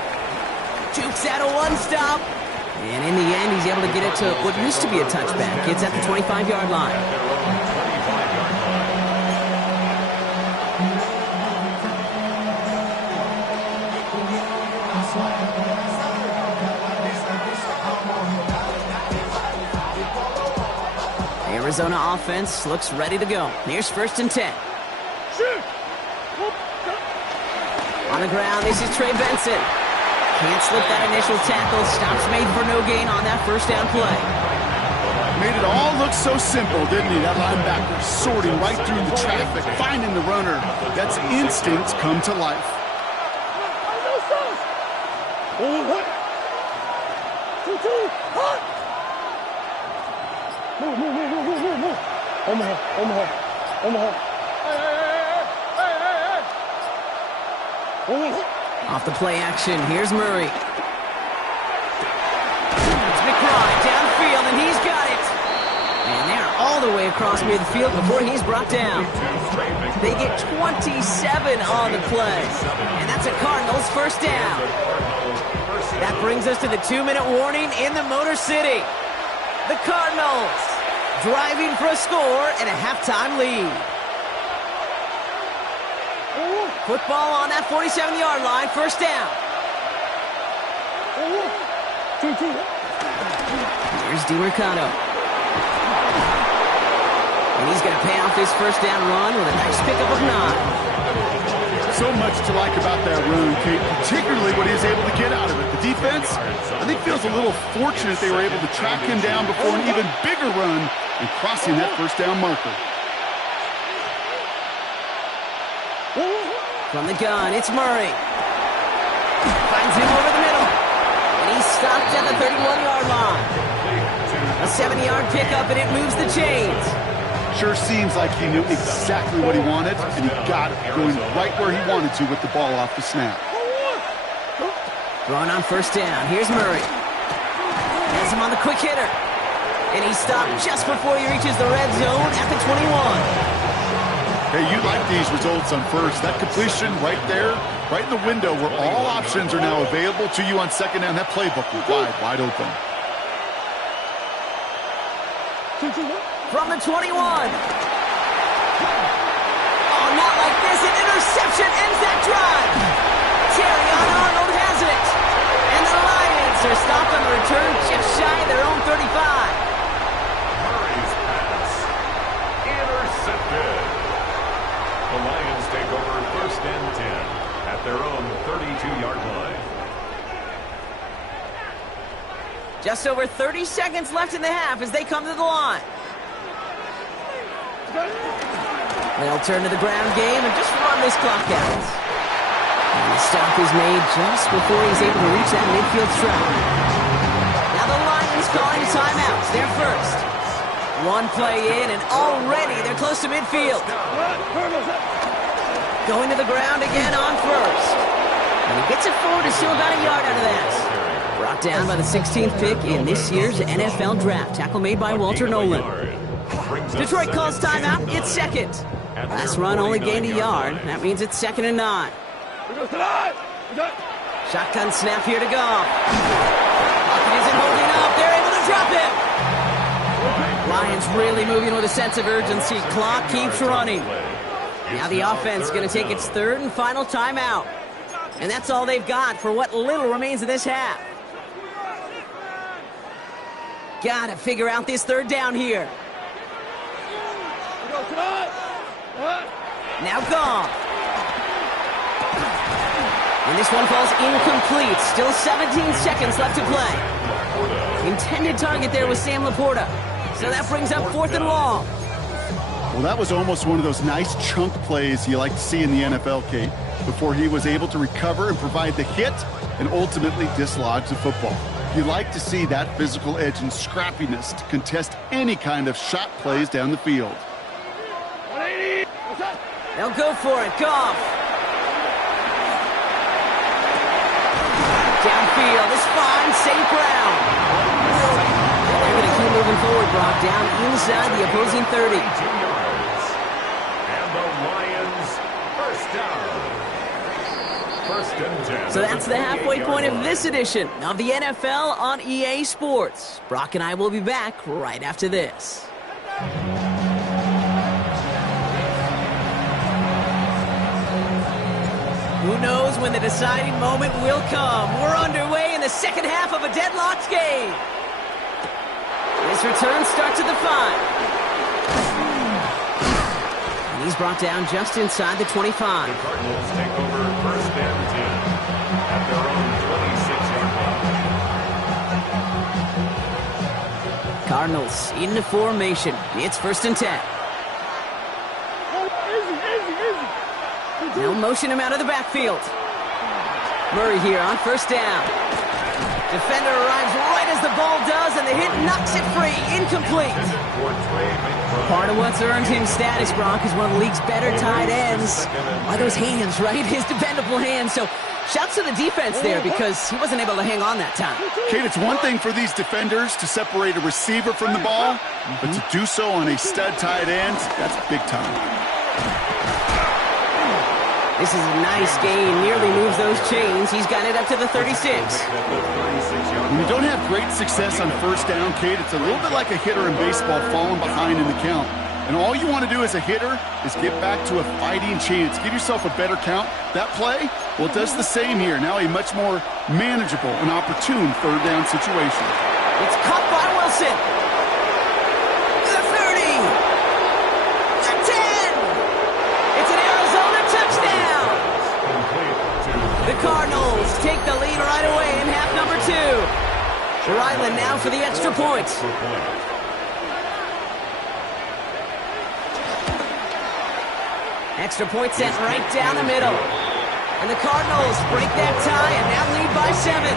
Jukes out a one-stop. And in the end, he's able to get it to what used to be a touchback. It's at the 25-yard line. Arizona offense looks ready to go. Here's first and 10. On the ground, this is Trey Benson. Can't slip that initial tackle. Stops made for no gain on that first down play. Made it all look so simple, didn't he? That linebacker sorting right through the traffic, finding the runner. That's instincts come to life. Off the play action, here's Murray. It's McBride downfield, and he's got it. And they're all the way across midfield before he's brought down. They get 27 on the play. And that's a Cardinals first down. That brings us to the 2-minute warning in the Motor City. The Cardinals driving for a score and a halftime lead. Football on that 47-yard line, first down. 2-2. Here's DiMercato. And he's going to pay off his first down run with a nice pickup of 9. So much to like about that run, Kate, particularly what he was able to get out of it. The defense, I think, feels a little fortunate they were able to track him down before an even bigger run and crossing that first down marker. From the gun, it's Murray. Finds him over the middle. And he's stopped at the 31-yard line. A 7-yard pickup, and it moves the chains. Sure seems like he knew exactly what he wanted, and he got it going right where he wanted to with the ball off the snap. Throwing on first down. Here's Murray. Has him on the quick hitter. And he stopped just before he reaches the red zone at the 21. Hey, you like these results on first. That completion right there, right in the window where all options are now available to you on second down. That playbook was wide open. From the 21. Oh, not like this. An interception ends that drive. Terrion Arnold has it. And the Lions are stopped on the return just shy of their own 35. Murray's pass. Intercepted. The Lions take over first and 10 at their own 32-yard line. Just over 30 seconds left in the half as they come to the line. They'll turn to the ground game and just run this clock out. And the stop is made just before he's able to reach that midfield strike. Now the Lions calling timeouts. They're first. One play in, and already they're close to midfield. Going to the ground again on first. And he gets it forward to still about a yard out of that. Brought down by the 16th pick in this year's NFL draft. Tackle made by Walter Nolan. Detroit calls timeout. It's second. Last run only gained a yard. That means it's 2nd and 9. Shotgun snap here to Goff. Lockett isn't holding up. They're able to drop him. Lions really moving with a sense of urgency. Clock keeps running. Now the offense is going to take its third and final timeout. And that's all they've got for what little remains of this half. Gotta figure out this third down here. Now Goff. And this one falls incomplete. Still 17 seconds left to play. Intended target there was Sam Laporta. So that brings up 4th and long. Well, that was almost one of those nice chunk plays you like to see in the NFL, Kate, before he was able to recover and provide the hit and ultimately dislodge the football. You like to see that physical edge and scrappiness to contest any kind of shot plays down the field. They'll go for it. Goff. Downfield is fine. St. Brown. They're going to keep moving forward, Brock. Down inside the opposing 30. 2 yards. And the Lions first down. First and 10. So that's the halfway point of this edition of the NFL on EA Sports. Brock and I will be back right after this. Who knows when the deciding moment will come? We're underway in the second half of a deadlocked game. This return starts at the 5. And he's brought down just inside the 25. The Cardinals take over first and 10 at their own 26-yard line. Cardinals into formation. It's 1st and 10. They'll motion him out of the backfield. Murray here on first down. Defender arrives right as the ball does, and the hit knocks it free. Incomplete. Part of what's earned him status, Brock, is one of the league's better tight ends. Are those hands, right? His dependable hands. So shouts to the defense there because he wasn't able to hang on that time. Kate, it's one thing for these defenders to separate a receiver from the ball, but to do so on a stud tight end, that's big time. This is a nice gain. Nearly moves those chains. He's got it up to the 36. When you don't have great success on first down, Kate, it's a little bit like a hitter in baseball falling behind in the count. And all you want to do as a hitter is get back to a fighting chance. Give yourself a better count. That play, well, it does the same here. Now a much more manageable and opportune third down situation. It's caught by Wilson. The 30. The 10. It's an Arizona touchdown. The Cardinals take the lead right away in half number 2. Ryland now for the extra point. Extra point sent right down the middle. And the Cardinals break that tie and now lead by 7.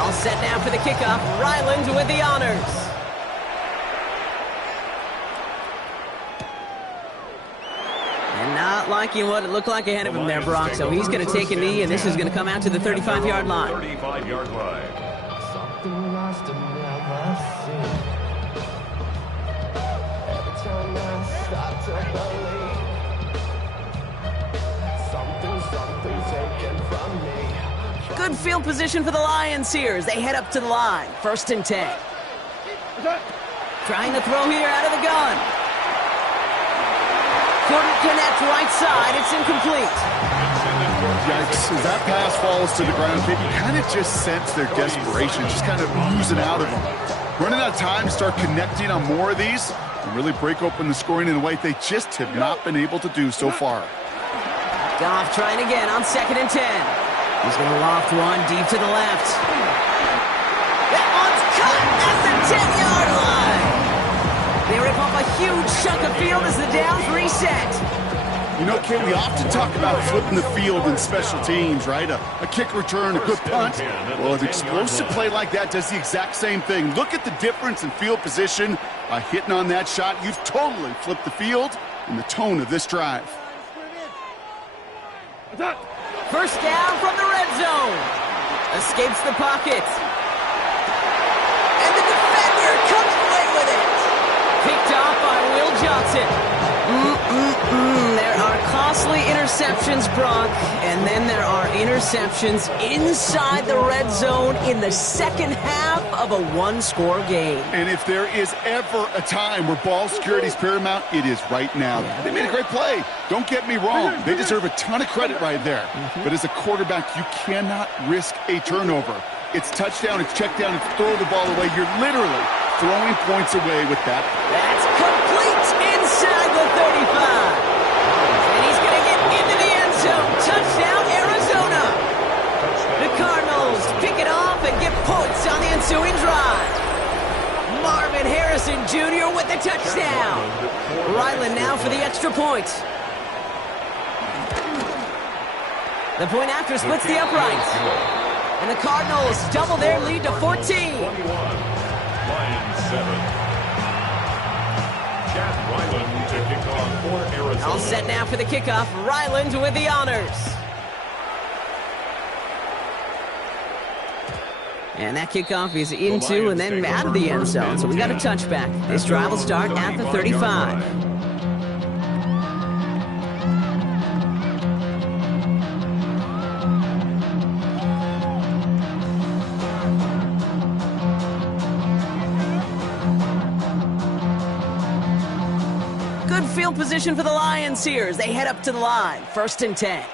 All set now for the kickoff. Ryland with the honors. And not liking what it looked like ahead of him there, Brock. So he's going to take a knee, and this is going to come out to the 35-yard line. 35-yard line. Something lost and never seen. Every time I start to believe something taken from me. Good field position for the Lions here as they head up to the line. 1st and 10. Trying to throw here out of the gun. Couldn't connect right side. It's incomplete. Yikes. As that pass falls to the ground, you kind of just sense their desperation, just kind of oozing out of them. Running out of time to start connecting on more of these and really break open the scoring in a way they just have not been able to do so far. Goff trying again on 2nd and 10. He's going to loft one deep to the left. That one's cut at the 10-yard line. They rip off a huge chunk of field as the downs reset. You know, Ken, we often talk about flipping the field in special teams, right? A kick return, a good punt. Well, an explosive play like that does the exact same thing. Look at the difference in field position. By hitting on that shot, you've totally flipped the field and the tone of this drive. First down from the red zone. Escapes the pocket. And the defender comes away with it. Picked off by Will Johnson. There are costly interceptions, Brock, and then there are interceptions inside the red zone in the second half of a one-score game. And if there is ever a time where ball security is paramount, it is right now. They made a great play. Don't get me wrong. They deserve a ton of credit right there. But as a quarterback, you cannot risk a turnover. It's touchdown, it's check down, it's throw the ball away. You're literally throwing points away with that. That's complete inside the 35. And he's going to get into the end zone. Touchdown, Arizona. The Cardinals pick it off and get points on the ensuing drive. Marvin Harrison Jr. with the touchdown. Ryland now for the extra point. The point after splits the upright. And the Cardinals double their lead to 14. Lions 7. Chad Ryland to kick off for Arizona. All set now for the kickoff. Ryland with the honors. And that kickoff is into and then out of the end zone. So we got a touchback. This drive will start at the 35. Good field position for the Lions here as they head up to the line. 1st and 10.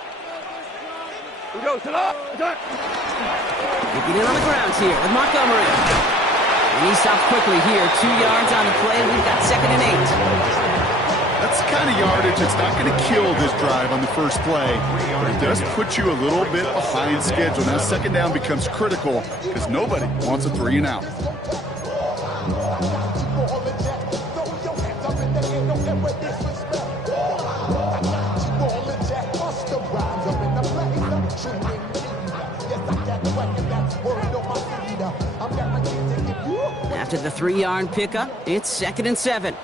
Keeping it on the ground here with Montgomery. And he stops quickly here. 2 yards on the play. We've got 2nd and 8. That's the kind of yardage that's not going to kill this drive on the first play, but it does put you a little bit behind schedule. Now 2nd down becomes critical because nobody wants a 3 and out. After the 3-yard pickup, it's 2nd and 7.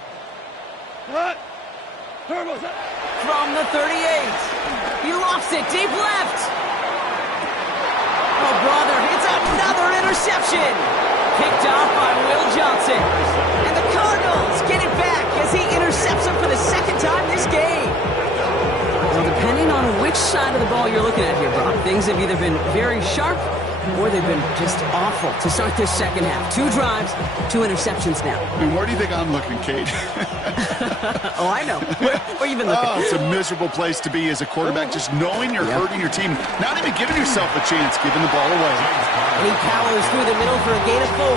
From the 38. He lofts it deep left. Oh, brother, it's another interception. Picked off by Will Johnson. And the Cardinals get it back as he intercepts him for the 2nd time this game. Well, depending on which side of the ball you're looking at here, Brock, things have either been very sharp Boy, they've been just awful to start this second half. 2 drives, 2 interceptions now. And where do you think I'm looking, Kate? Oh, I know. Where you been looking? Oh, it's a miserable place to be as a quarterback, just knowing you're hurting your team, not even giving yourself a chance, giving the ball away. And he powers through the middle for a gain of 4.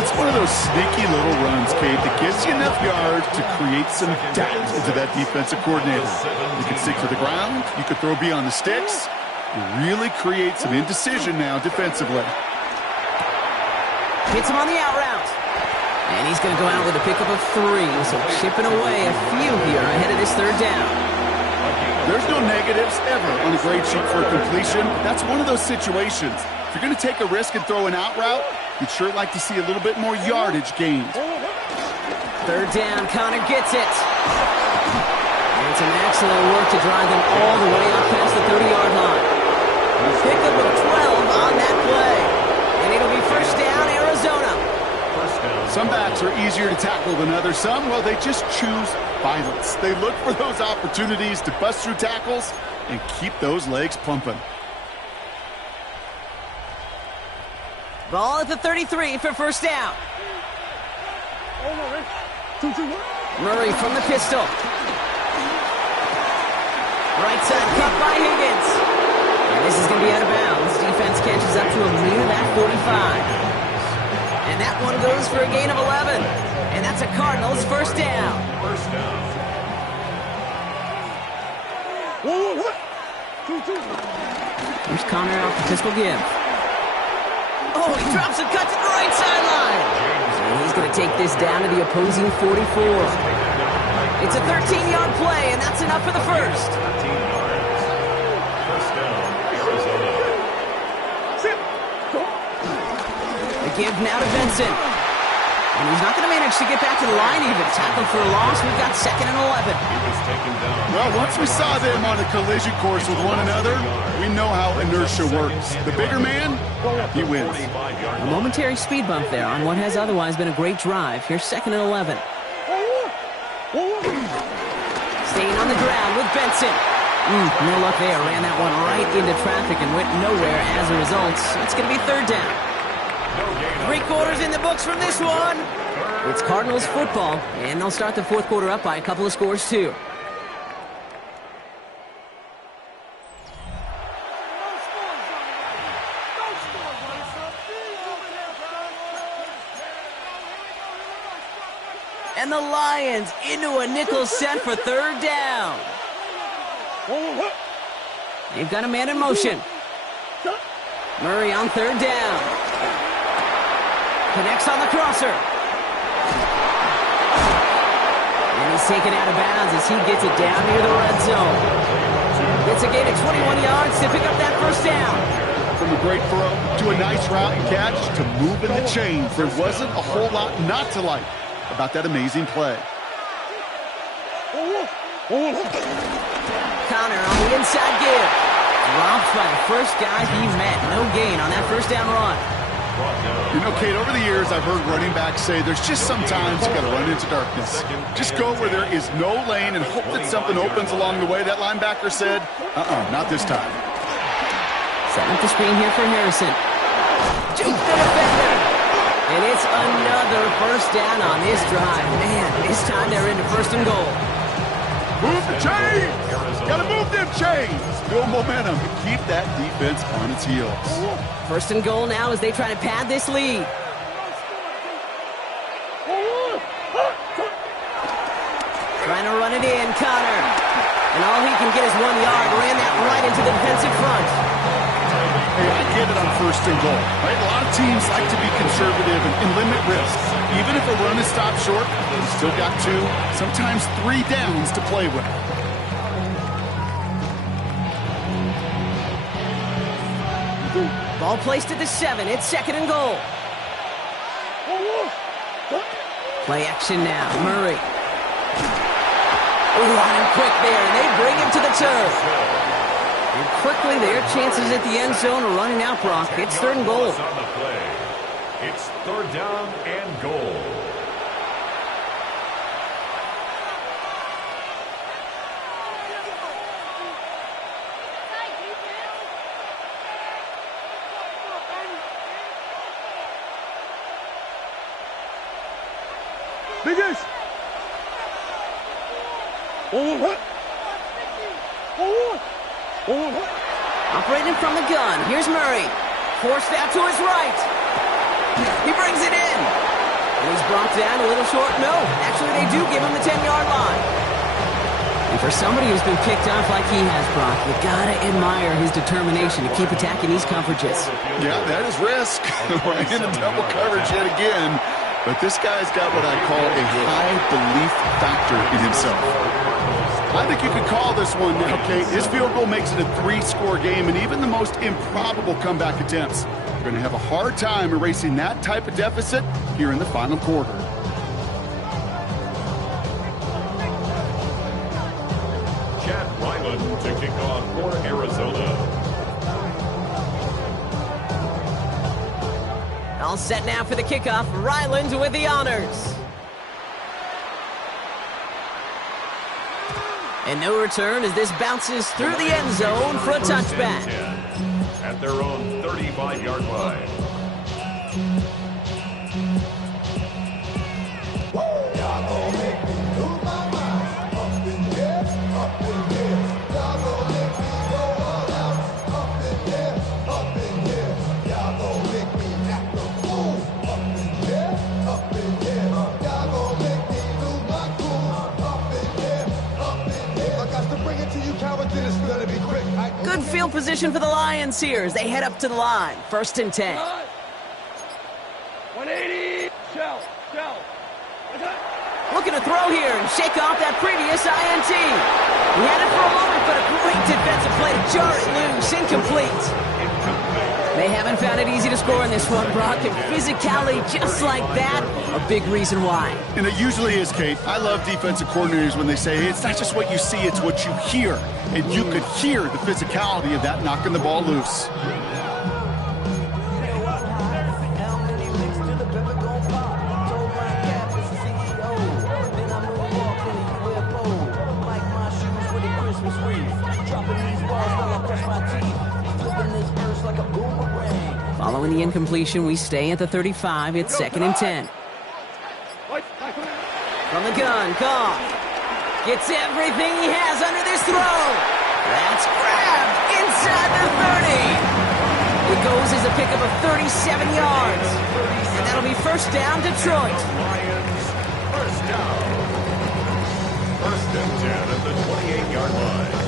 It's one of those sneaky little runs, Kate, that gets you enough yards to create some doubt into that defensive coordinator. You can stick to the ground. You can throw beyond the sticks. You really create some indecision now defensively. Hits him on the out route. And he's going to go out with a pickup of 3. So chipping away a few here ahead of this third down. There's no negatives ever on a grade sheet for a completion. But that's one of those situations. If you're going to take a risk and throw an out route, you'd sure like to see a little bit more yardage gained. Third down, Connor gets it. And some excellent work to drive them all the way up past the 30-yard line. Pickup of 12 on that play. And it'll be first down, Arizona. Some backs are easier to tackle than others. Some, well, they just choose violence. They look for those opportunities to bust through tackles and keep those legs pumping. Ball at the 33 for first down. Murray from the pistol. Right side cut by Higgins. And this is going to be out of bounds. Defense catches up to him near that 45. And that one goes for a gain of 11. And that's a Cardinals first down. Here's Connor off the pistol give. Oh, he drops a cut to the right sideline. And he's going to take this down to the opposing 44. It's a 13-yard play, and that's enough for the first. The give now to Benson. And he's not going to manage to get back to the line even. Tackle for a loss. We've got 2nd and 11. Well, once we saw them on a collision course with one another, we know how inertia works. The bigger man, he wins. A momentary speed bump there on what has otherwise been a great drive. Here's 2nd and 11. Staying on the ground with Benson. No luck there. Ran that one right into traffic and went nowhere as a result. So it's going to be third down. 3 quarters in the books from this one. It's Cardinals football, and they'll start the fourth quarter up by a couple of scores, too. And the Lions into a nickel set for third down. They've got a man in motion. Murray on third down. Connects on the crosser. And he's taken out of bounds as he gets it down near the red zone. Gets a gain of 21 yards to pick up that first down. From a great throw to a nice route and catch to moving the chains, there wasn't a whole lot not to like about that amazing play. Connor on the inside give. Dropped by the first guy he met. No gain on that first down run. You know, Kate, over the years, I've heard running backs say there's just sometimes you got to run into darkness. Just go where there is no lane and hope that something opens along the way. That linebacker said, not this time. Setting up the screen here for Harrison. Juke the defender. And it's another first down on this drive. Man, this time they're into first and goal. Move the chains! Gotta move them chains! Build momentum and keep that defense on its heels. First and goal now as they try to pad this lead. Trying to run it in, Connor. And all he can get is 1 yard. Ran that right into the defensive front. Hey, I get it on first and goal. Right? A lot of teams like to be conservative and limit risks. Even if a run is stopped short, you still got 2, sometimes 3 downs to play with. Ball placed at the 7. It's 2nd and goal. Play action now. Murray. Running quick there, and they bring him to the turf. And quickly, their chances at the end zone are running out, Brock. It's 3rd and goal. It's 3rd down and goal. Biggest. Operating from the gun. Here's Murray. Forced out to his right. He brings it in. And he's brought down a little short. No, actually they do give him the 10-yard line. And for somebody who's been picked off like he has, Brock, you gotta admire his determination to keep attacking these coverages. Yeah, that is risk. Right into double coverage yet again. But this guy's got what I call a high belief factor in himself. I think you could call this one now, Kate. His field goal makes it a 3-score game, and even the most improbable comeback attempts are going to have a hard time erasing that type of deficit here in the final quarter. Chad Ryland to kick off for Arizona. All set now for the kickoff. Ryland with the honors. And no return as this bounces through the end zone for a touchback. At their own 35-yard line. Good field position for the Lions here as they head up to the line. 1st and 10. 180. Shell. Looking to throw here and shake off that previous INT. He had it for a moment, but a great defensive play to jar it loose. Incomplete. They haven't found it easy to score in this one, Brock, and physicality just like that, a big reason why. And it usually is, Kate. I love defensive coordinators when they say, hey, it's not just what you see, it's what you hear. And you could hear the physicality of that knocking the ball loose. Following the incompletion, we stay at the 35. It's 2nd and 10. From the gun, Goff gets everything he has under this throw. That's grabbed inside the 30. It goes as a pickup of 37 yards. And that'll be 1st down, Detroit. Lions, 1st down. 1st and 10 at the 28-yard line.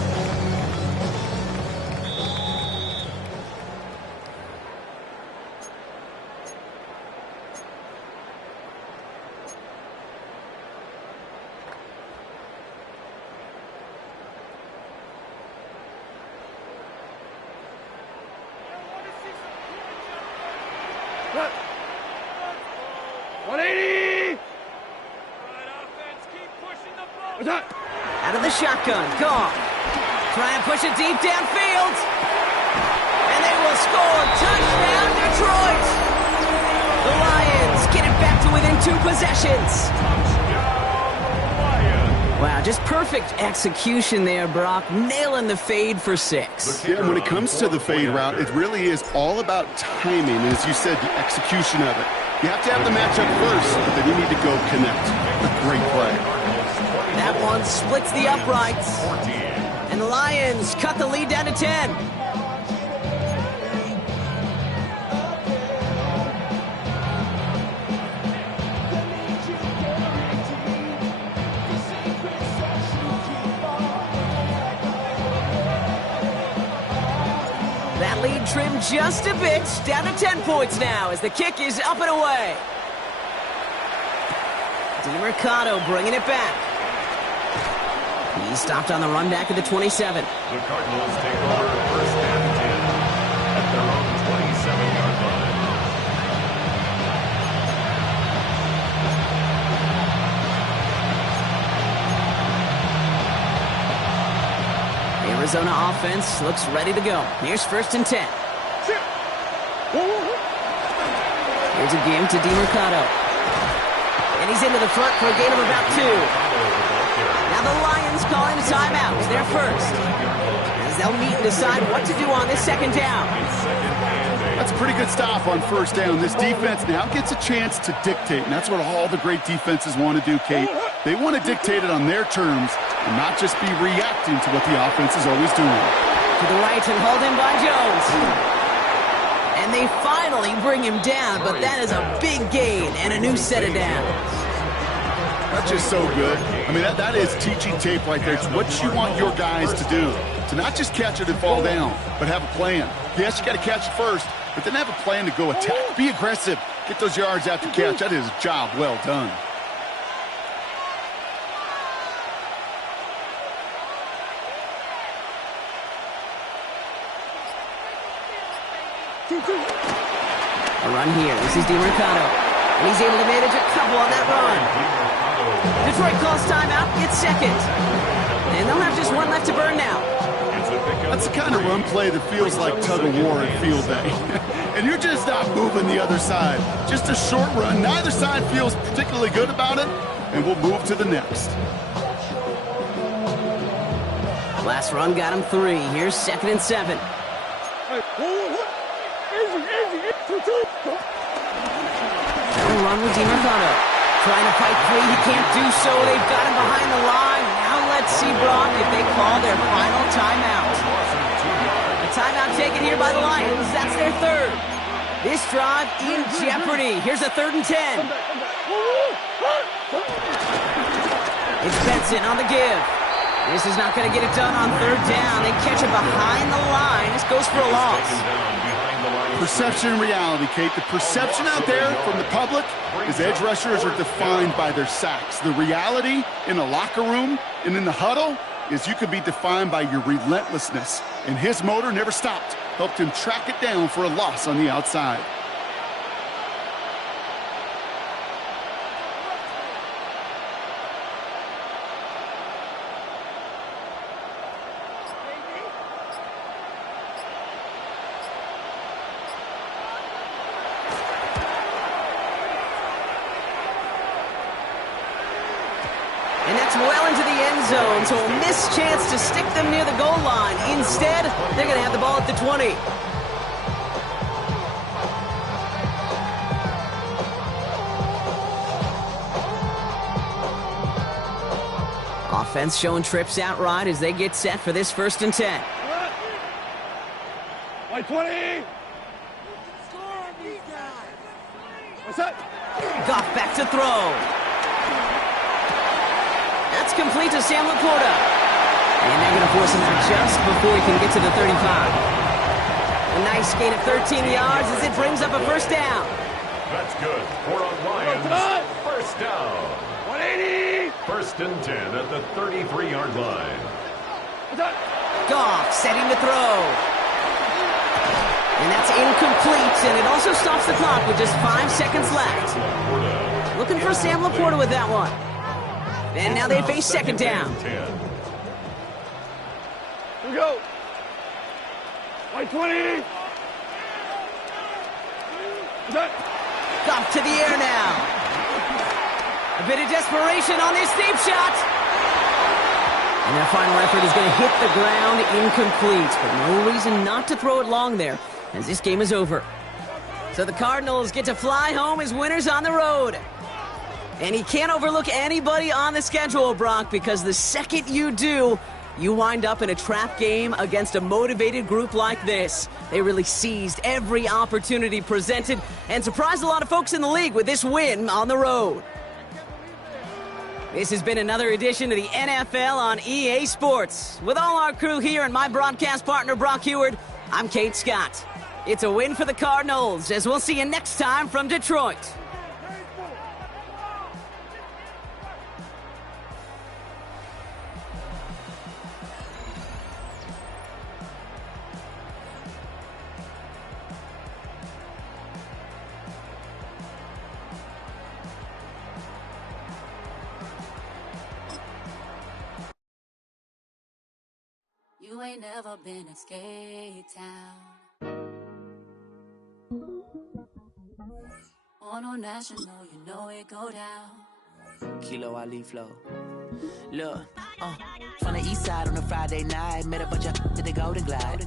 Out of the shotgun, Goff. Try and push it deep downfield. And they will score. Touchdown, Detroit. The Lions get it back to within 2 possessions. Wow, just perfect execution there, Brock. Nailing the fade for 6. Yeah, when it comes to the fade route, it really is all about timing. And as you said, the execution of it. You have to have the matchup first, but then you need to go connect. A great play. That one splits the uprights. And the Lions cut the lead down to 10. That lead trimmed just a bit, down to 10 points now as the kick is up and away. DeMercado bringing it back. He stopped on the run back at the 27. The Cardinals take over 1st and 10 at their own 27-yard line. Arizona offense looks ready to go. Here's 1st and 10. Here's a game to DeMercado. And he's into the front for a gain of about 2. Now the Lions calling a timeout. They're first. As they'll meet and decide what to do on this 2nd down. I That's a pretty good stop on first down. This defense now gets a chance to dictate, and that's what all the great defenses want to do, Kate. They want to dictate it on their terms and not just be reacting to what the offense is always doing. To the right and hauled in by Jones. And they finally bring him down, but that is a big gain and a new set of downs. That's just so good. I mean, that is teaching tape right there. It's what you want your guys to do. To not just catch it and fall down, but have a plan. Yes, you got to catch it first, but then have a plan to go attack. Be aggressive. Get those yards after catch. That is a job well done. A run here. This is DiMercado. And he's able to manage a couple on that run. Detroit calls timeout. It's second. And they'll have just one left to burn now. That's the kind of run play that feels like tug-of-war at field day. And you're just not moving the other side. Just a short run. Neither side feels particularly good about it. And we'll move to the next. Last run got him 3. Here's 2nd and 7. That'll run with DiMercado. Trying to fight free. He can't do so. They've got him behind the line. Now let's see, Brock, if they call their final timeout. A timeout taken here by the Lions. That's their 3rd. This drive in jeopardy. Here's a 3rd and 10. It's Benson on the give. This is not going to get it done on 3rd down. They catch it behind the line. This goes for a loss. Perception and reality, Kate. The perception out there from the public is edge rushers are defined by their sacks. The reality in the locker room and in the huddle is you can be defined by your relentlessness. And his motor never stopped. Helped him track it down for a loss on the outside. And that's well into the end zone, so a missed chance to stick them near the goal line. Instead, they're going to have the ball at the 20. Offense showing trips outright as they get set for this 1st and 10. White 20! What's that? Goff back to throw. That's complete to Sam Laporta. And they're going to force him out just before he can get to the 35. A nice gain of 13 yards as it brings up a 1st down. That's good. 4 on Lions. 1st down. 180! 1st and 10 at the 33-yard line. Goff setting to throw. And that's incomplete, and it also stops the clock with just 5 seconds left. Looking for Sam Laporta with that one. And now they face 2nd down. Here we go. White 20! Goff to the air now. A bit of desperation on this deep shot. And their final effort is going to hit the ground incomplete. But no reason not to throw it long there, as this game is over. So the Cardinals get to fly home as winners on the road. And you can't overlook anybody on the schedule, Brock, because the second you do, you wind up in a trap game against a motivated group like this. They really seized every opportunity presented and surprised a lot of folks in the league with this win on the road. This has been another edition of the NFL on EA Sports. With all our crew here and my broadcast partner, Brock Heward, I'm Kate Scott. It's a win for the Cardinals, as we'll see you next time from Detroit. You ain't never been in skate town. On a national, you know it go down. Kilo Ali Flow. Look, from the east side on a Friday night, met a bunch of at the Golden Glide.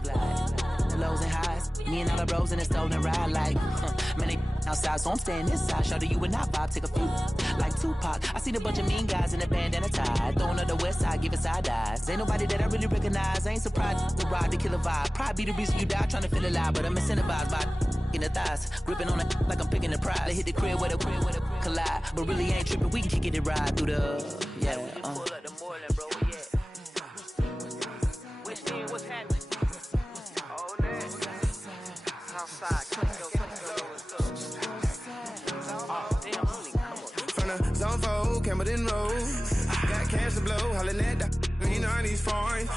The lows and highs, me and all the bros in a stolen ride like, man, they outside, so I'm staying inside. Show you and I vibe, take a few like Tupac. I seen a bunch of mean guys in a bandana tie, throwing up the west side, giving side eyes. Ain't nobody that I really recognize. I ain't surprised to ride the killer vibe. Probably be the reason you die trying to feel alive, but I'm incentivized by in the thighs, gripping on it like I'm picking the prize. They hit the crib with a collide, but really ain't tripping. We can kick it and ride through the Pull up the Moreland, bro. Yeah. West End, what's happening? Oh, man. Southside, let's go. Oh, damn, homie, come on. From the zone 4, Campbell Road. Got cash to blow, hollering at the, you know, I need foreign.